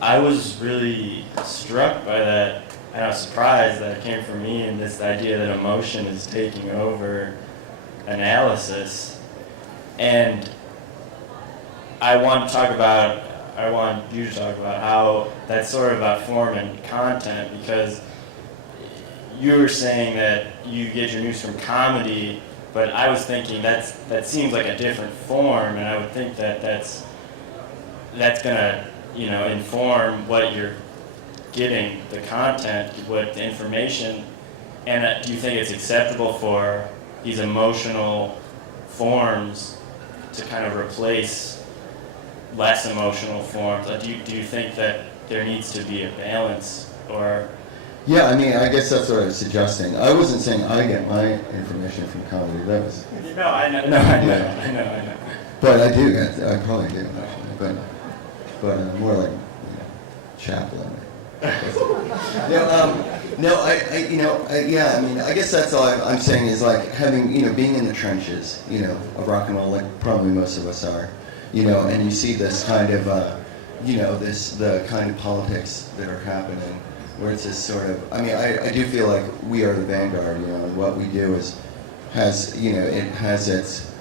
I was really struck by that. And I was surprised that it came from me, and this idea that emotion is taking over analysis. And I want you to talk about how that's sort of about form and content, because you were saying that you get your news from comedy, but I was thinking that seems like a different form, and I would think that that's gonna inform what you're getting, the content, what the information. And do you think it's acceptable for these emotional forms to kind of replace less emotional forms? Do you think that there needs to be a balance, or? Yeah, I mean, I guess that's what I was suggesting. I wasn't saying I get my information from comedy. That was. No, I know. I know. But I do. I probably do actually. But more like Chaplin. Yeah. I mean, I guess that's all I'm saying is like having, being in the trenches, of rock and roll, like probably most of us are, and you see this kind of, the kind of politics that are happening, where it's this sort of, I mean, I do feel like we are the vanguard, and what we do has its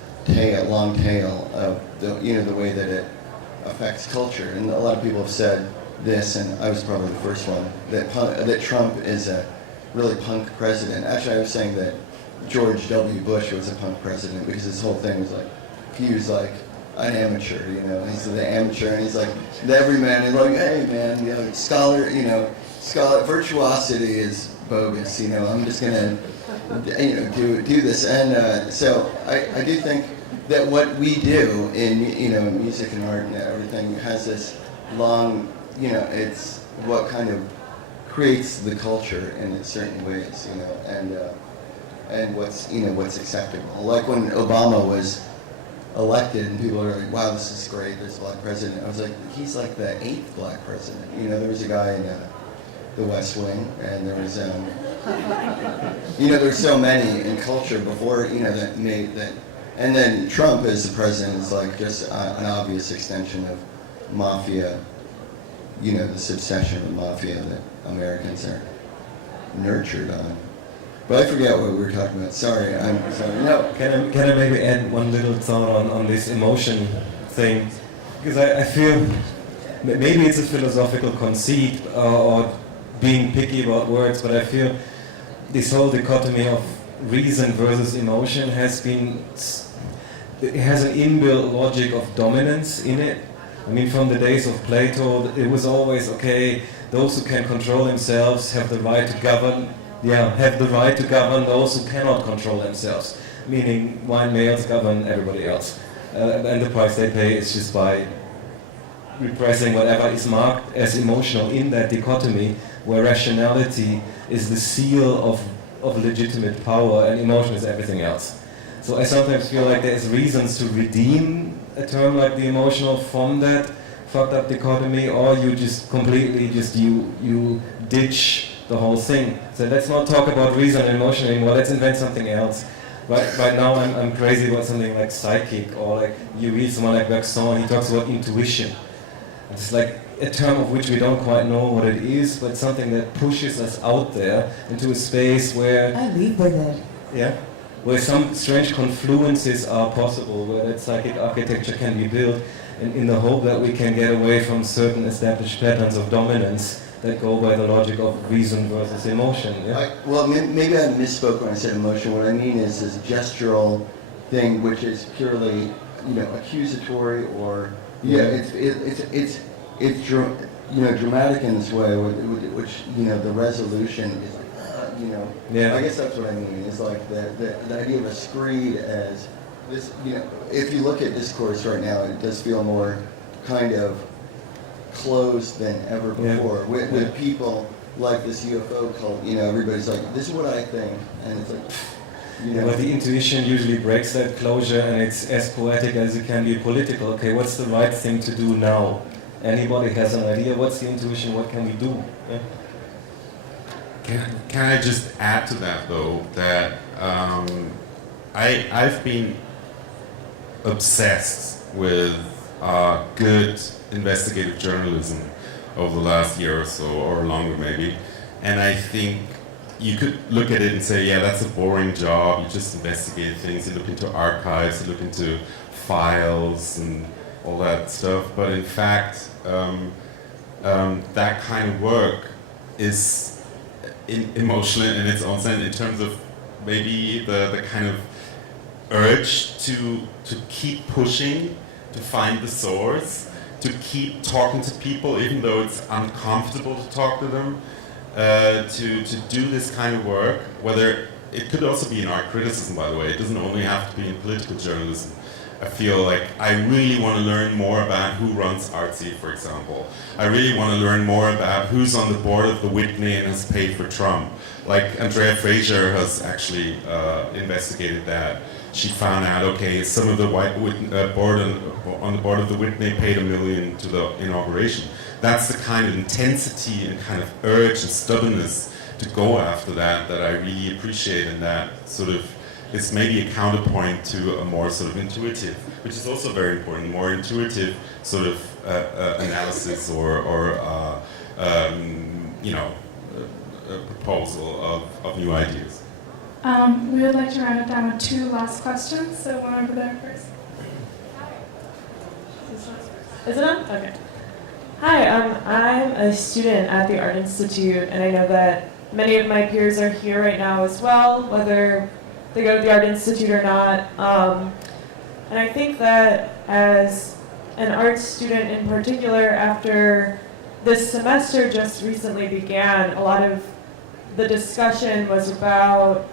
long tail of the way that it affects culture. And a lot of people have said this, and I was probably the first one, that Trump is a really punk president. Actually, I was saying that George W. Bush was a punk president because his whole thing was like, he was like an amateur, you know. He's the amateur, and he's like the everyman, and like, hey man, you know, scholar, virtuosity is bogus, you know. I'm just gonna, you know, do this, and so I do think that what we do in, you know, music and art and everything has this long, you know, it's what kind of creates the culture in certain ways, you know, and what's, you know, what's acceptable. Like when Obama was elected and people are like, wow, this is great, there's a black president. I was like, he's like the 8th black president. You know, there was a guy in the West Wing, and there was, you know, there's so many in culture before, you know, that made that. And then Trump as the president is like just an obvious extension of mafia, you know, this obsession with mafia that Americans are nurtured on. But I forget what we were talking about. Sorry, I'm sorry. No. Can I maybe add one little thought on this emotion thing? Because I feel maybe it's a philosophical conceit or being picky about words, but I feel this whole dichotomy of reason versus emotion it has an inbuilt logic of dominance in it. I mean, from the days of Plato, it was always, okay, those who can control themselves have the right to govern. Have the right to govern those who cannot control themselves, meaning white males govern everybody else. And the price they pay is just by repressing whatever is marked as emotional in that dichotomy, where rationality is the seal of legitimate power and emotion is everything else. So I sometimes feel like there's reasons to redeem a term like the emotional from that fucked up dichotomy, or you just completely you ditch the whole thing. So let's not talk about reason and emotion anymore, let's invent something else. Right now I'm crazy about something like psychic, or like you read someone like Bergson, he talks about intuition. It's like a term of which we don't quite know what it is, but something that pushes us out there into a space where... I live by that. Yeah? Where some strange confluences are possible, where that psychic architecture can be built, and in the hope that we can get away from certain established patterns of dominance that go by the logic of reason versus emotion. Yeah? Well, maybe I misspoke when I said emotion. What I mean is this gestural thing, which is purely, you know, accusatory, or it's dramatic in this way, which, you know, the resolution is like, you know. Yeah. I guess that's what I mean. Is like the idea of a screed as this. You know, if you look at discourse right now, it does feel more kind of closed than ever before. With people like this UFO cult, you know, everybody's like, this is what I think, and it's like, you know. But the intuition usually breaks that closure, and it's as poetic as it can be political. Okay, what's the right thing to do now? Anybody has an idea? What's the intuition? What can we do? Yeah. Can I just add to that, though, that I've been obsessed with good investigative journalism over the last year or so, or longer maybe, and I think you could look at it and say, yeah, that's a boring job, you just investigate things, you look into archives, you look into files and all that stuff, but in fact, that kind of work is emotional in its own sense, in terms of maybe the kind of urge to keep pushing, to find the source, to keep talking to people even though it's uncomfortable to talk to them, to do this kind of work, whether it could also be in art criticism, by the way, it doesn't only have to be in political journalism. I feel like I really want to learn more about who runs Artsy, for example. I really want to learn more about who's on the board of the Whitney and has paid for Trump. Like Andrea Fraser has actually investigated that. She found out, okay, some of the white on the board of the Whitney paid $1 million to the inauguration. That's the kind of intensity and kind of urge and stubbornness to go after that I really appreciate, and that sort of is maybe a counterpoint to a more sort of intuitive, which is also very important, more intuitive sort of analysis or you know, a proposal of new ideas. We would like to round it down with 2 last questions, so one over there first. Is it on? Okay. Hi, I'm a student at the Art Institute, and I know that many of my peers are here right now as well, whether they go to the Art Institute or not. And I think that as an art student in particular, after this semester just recently began, a lot of the discussion was about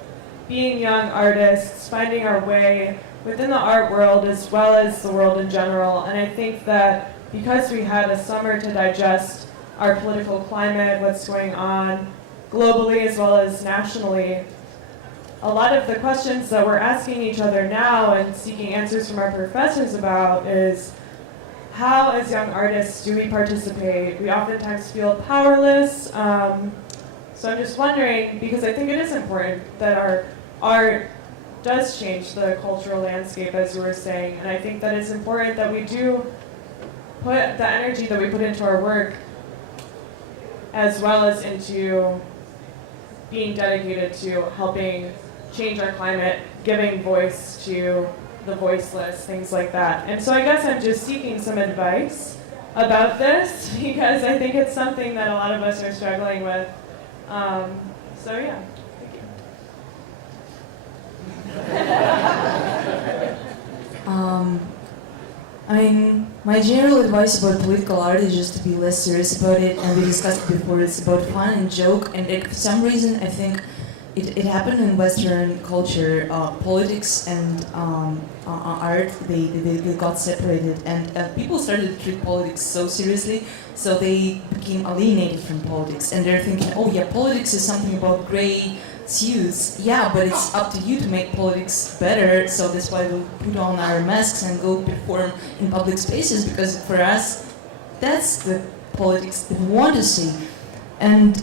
being young artists, finding our way within the art world as well as the world in general. And I think that because we had a summer to digest our political climate, what's going on globally as well as nationally, a lot of the questions that we're asking each other now and seeking answers from our professors about is how, as young artists, do we participate? We oftentimes feel powerless. So I'm just wondering, because I think it is important that our art does change the cultural landscape, as you were saying, and I think that it's important that we do put the energy that we put into our work as well as into being dedicated to helping change our climate, giving voice to the voiceless, things like that. And so I guess I'm just seeking some advice about this because I think it's something that a lot of us are struggling with. So yeah, thank you. I mean, my general advice about political art is just to be less serious about it, and we discussed it before, it's about fun and joke, and for some reason I think it happened in Western culture, politics and art, they got separated, and people started to treat politics so seriously, so they became alienated from politics, and they're thinking, oh yeah, politics is something about gray suits, yeah, but it's up to you to make politics better, so that's why we put on our masks and go perform in public spaces, because for us, that's the politics that we want to see. And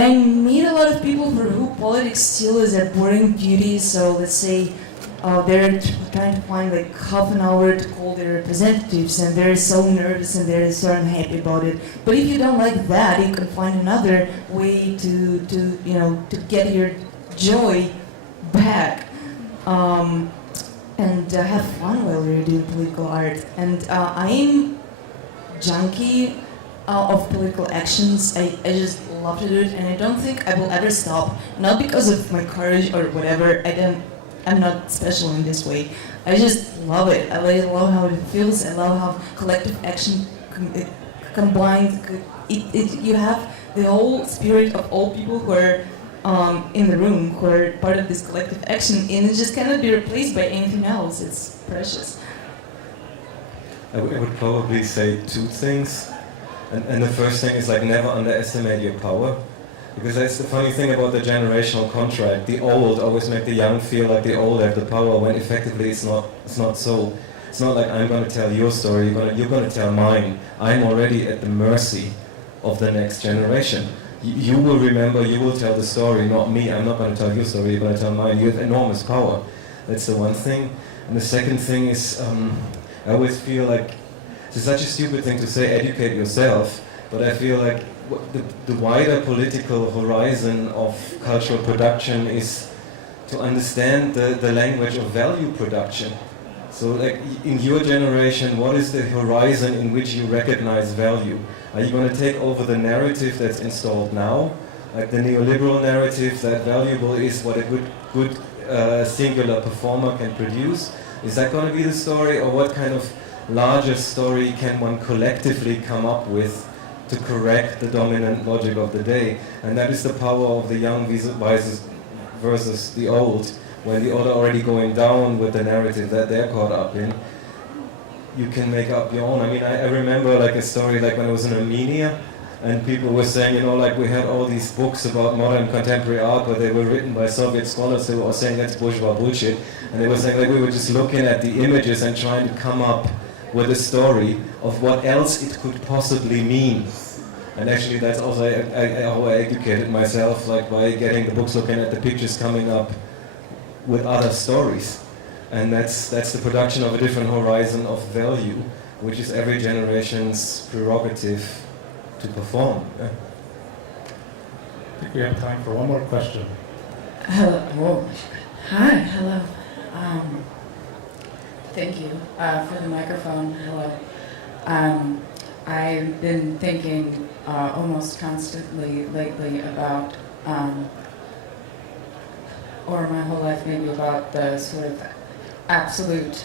I meet a lot of people for who politics still is a boring duty, so let's say they're trying to find like half an hour to call their representatives, and they're so nervous and they're so unhappy about it. But if you don't like that, you can find another way to get your joy back and have fun while you're doing political art. And I'm junkie of political actions. I just love to do it, and I don't think I will ever stop. Not because of my courage or whatever. I'm not special in this way. I just love it. I love how it feels. I love how collective action combined. You have the whole spirit of all people who are in the room, who are part of this collective action, and it just cannot be replaced by anything else. It's precious. I would probably say two things. And the first thing is like never underestimate your power. Because that's the funny thing about the generational contract. The old always make the young feel like the old have the power, when effectively it's not so. It's not like I'm going to tell your story, you're going to tell mine. I'm already at the mercy of the next generation. You will remember, you will tell the story, not me. I'm not going to tell your story, you're going to tell mine. You have enormous power. That's the one thing. And the second thing is, I always feel like, it's such a stupid thing to say, educate yourself, but I feel like the wider political horizon of cultural production is to understand the language of value production. So like in your generation, what is the horizon in which you recognize value? Are you going to take over the narrative that's installed now? Like the neoliberal narrative that valuable is what a good singular performer can produce? Is that going to be the story, or what kind of larger story can one collectively come up with to correct the dominant logic of the day? And that is the power of the young versus the old. When the old are already going down with the narrative that they're caught up in, you can make up your own. I mean, I remember like a story like when I was in Armenia, and people were saying, like we had all these books about modern contemporary art, but they were written by Soviet scholars who were saying that's bourgeois bullshit. And they were saying like we were just looking at the images and trying to come up with a story of what else it could possibly mean. And actually that's also how I educated myself, like by getting the books, looking at the pictures, coming up with other stories. And that's the production of a different horizon of value, which is every generation's prerogative to perform. Yeah. I think we have time for one more question. Hello. Whoa. Hi, hello. Thank you for the microphone. Hello. I've been thinking almost constantly lately about, or my whole life maybe, about the sort of absolute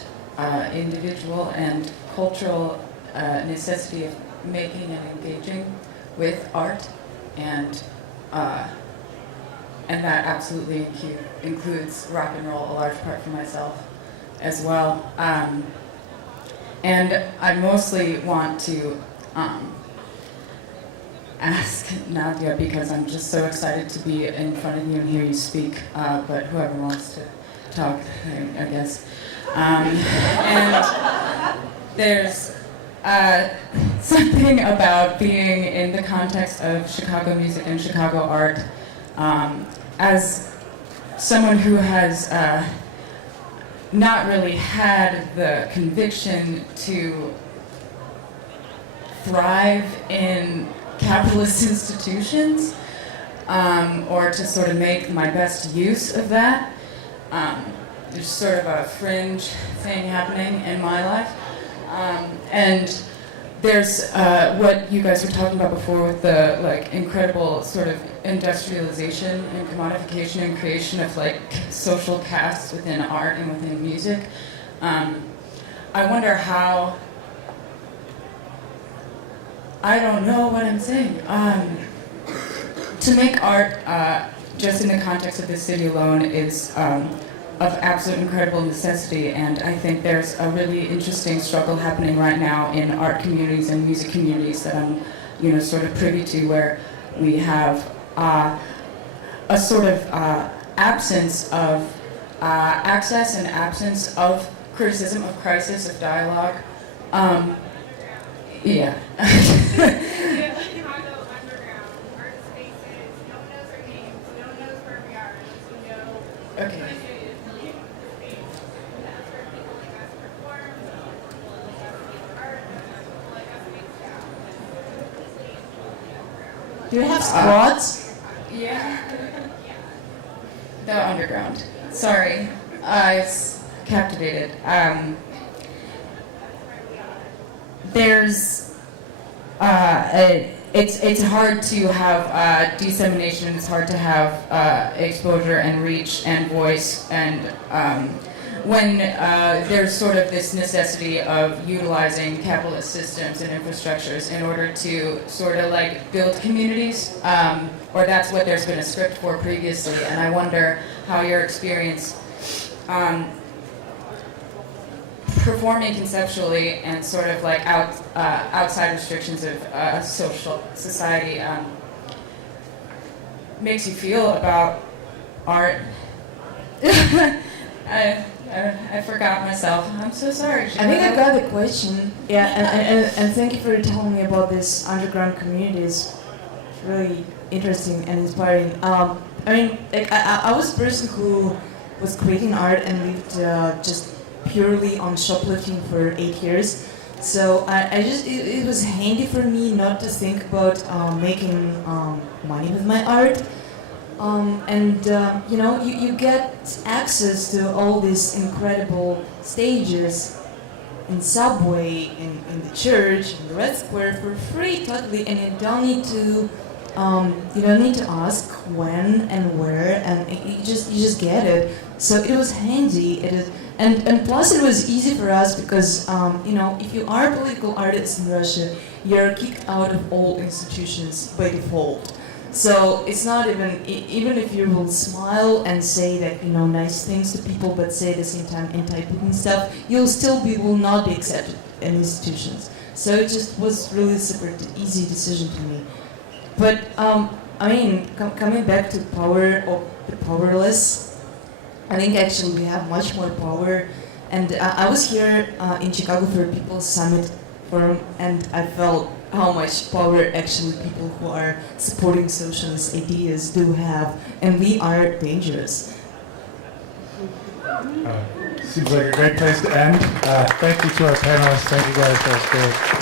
individual and cultural necessity of making and engaging with art, and that absolutely includes rock and roll, a large part for myself as well. And I mostly want to ask Nadya, because I'm just so excited to be in front of you and hear you speak, but whoever wants to talk, I guess. And there's something about being in the context of Chicago music and Chicago art, as someone who has not really had the conviction to thrive in capitalist institutions, or to sort of make my best use of that. There's sort of a fringe thing happening in my life. And there's what you guys were talking about before with the incredible sort of industrialization and commodification and creation of social castes within art and within music. I wonder how, I don't know what I'm saying, to make art just in the context of this city alone is of absolute incredible necessity, and I think there's a really interesting struggle happening right now in art communities and music communities that I'm, sort of privy to, where we have a sort of absence of access and absence of criticism, of crisis, of dialogue. Yeah. Okay. Do you have squads? Yeah. The underground. Sorry. I was captivated. There's it's hard to have dissemination. It's hard to have exposure and reach and voice, and when there's sort of this necessity of utilizing capitalist systems and infrastructures in order to sort of build communities, or that's what there's been a script for previously. And I wonder how your experience performing conceptually and sort of outside restrictions of social society makes you feel about art. I forgot myself. I'm so sorry. I think I got the question. Yeah, and thank you for telling me about this underground community. It's really interesting and inspiring. I was a person who was creating art and lived just purely on shoplifting for 8 years. So it was handy for me not to think about making money with my art. You get access to all these incredible stages in subway, in the church, in the Red Square for free totally, and you don't need to ask when and where, and you just get it. So it was handy. And plus it was easy for us because if you are a political artist in Russia, you're kicked out of all institutions by default. So it's not even if you will smile and say that nice things to people, but say at the same time anti-Putin stuff, will not be accepted in institutions. So it just was really super easy decision to me. But coming back to power or the powerless, I think actually we have much more power. And I was here in Chicago for a People's Summit Forum, and I felt how much power actually people who are supporting socialist ideas do have, and we are dangerous. Seems like a great place to end. Thank you to our panelists. Thank you guys. That was great.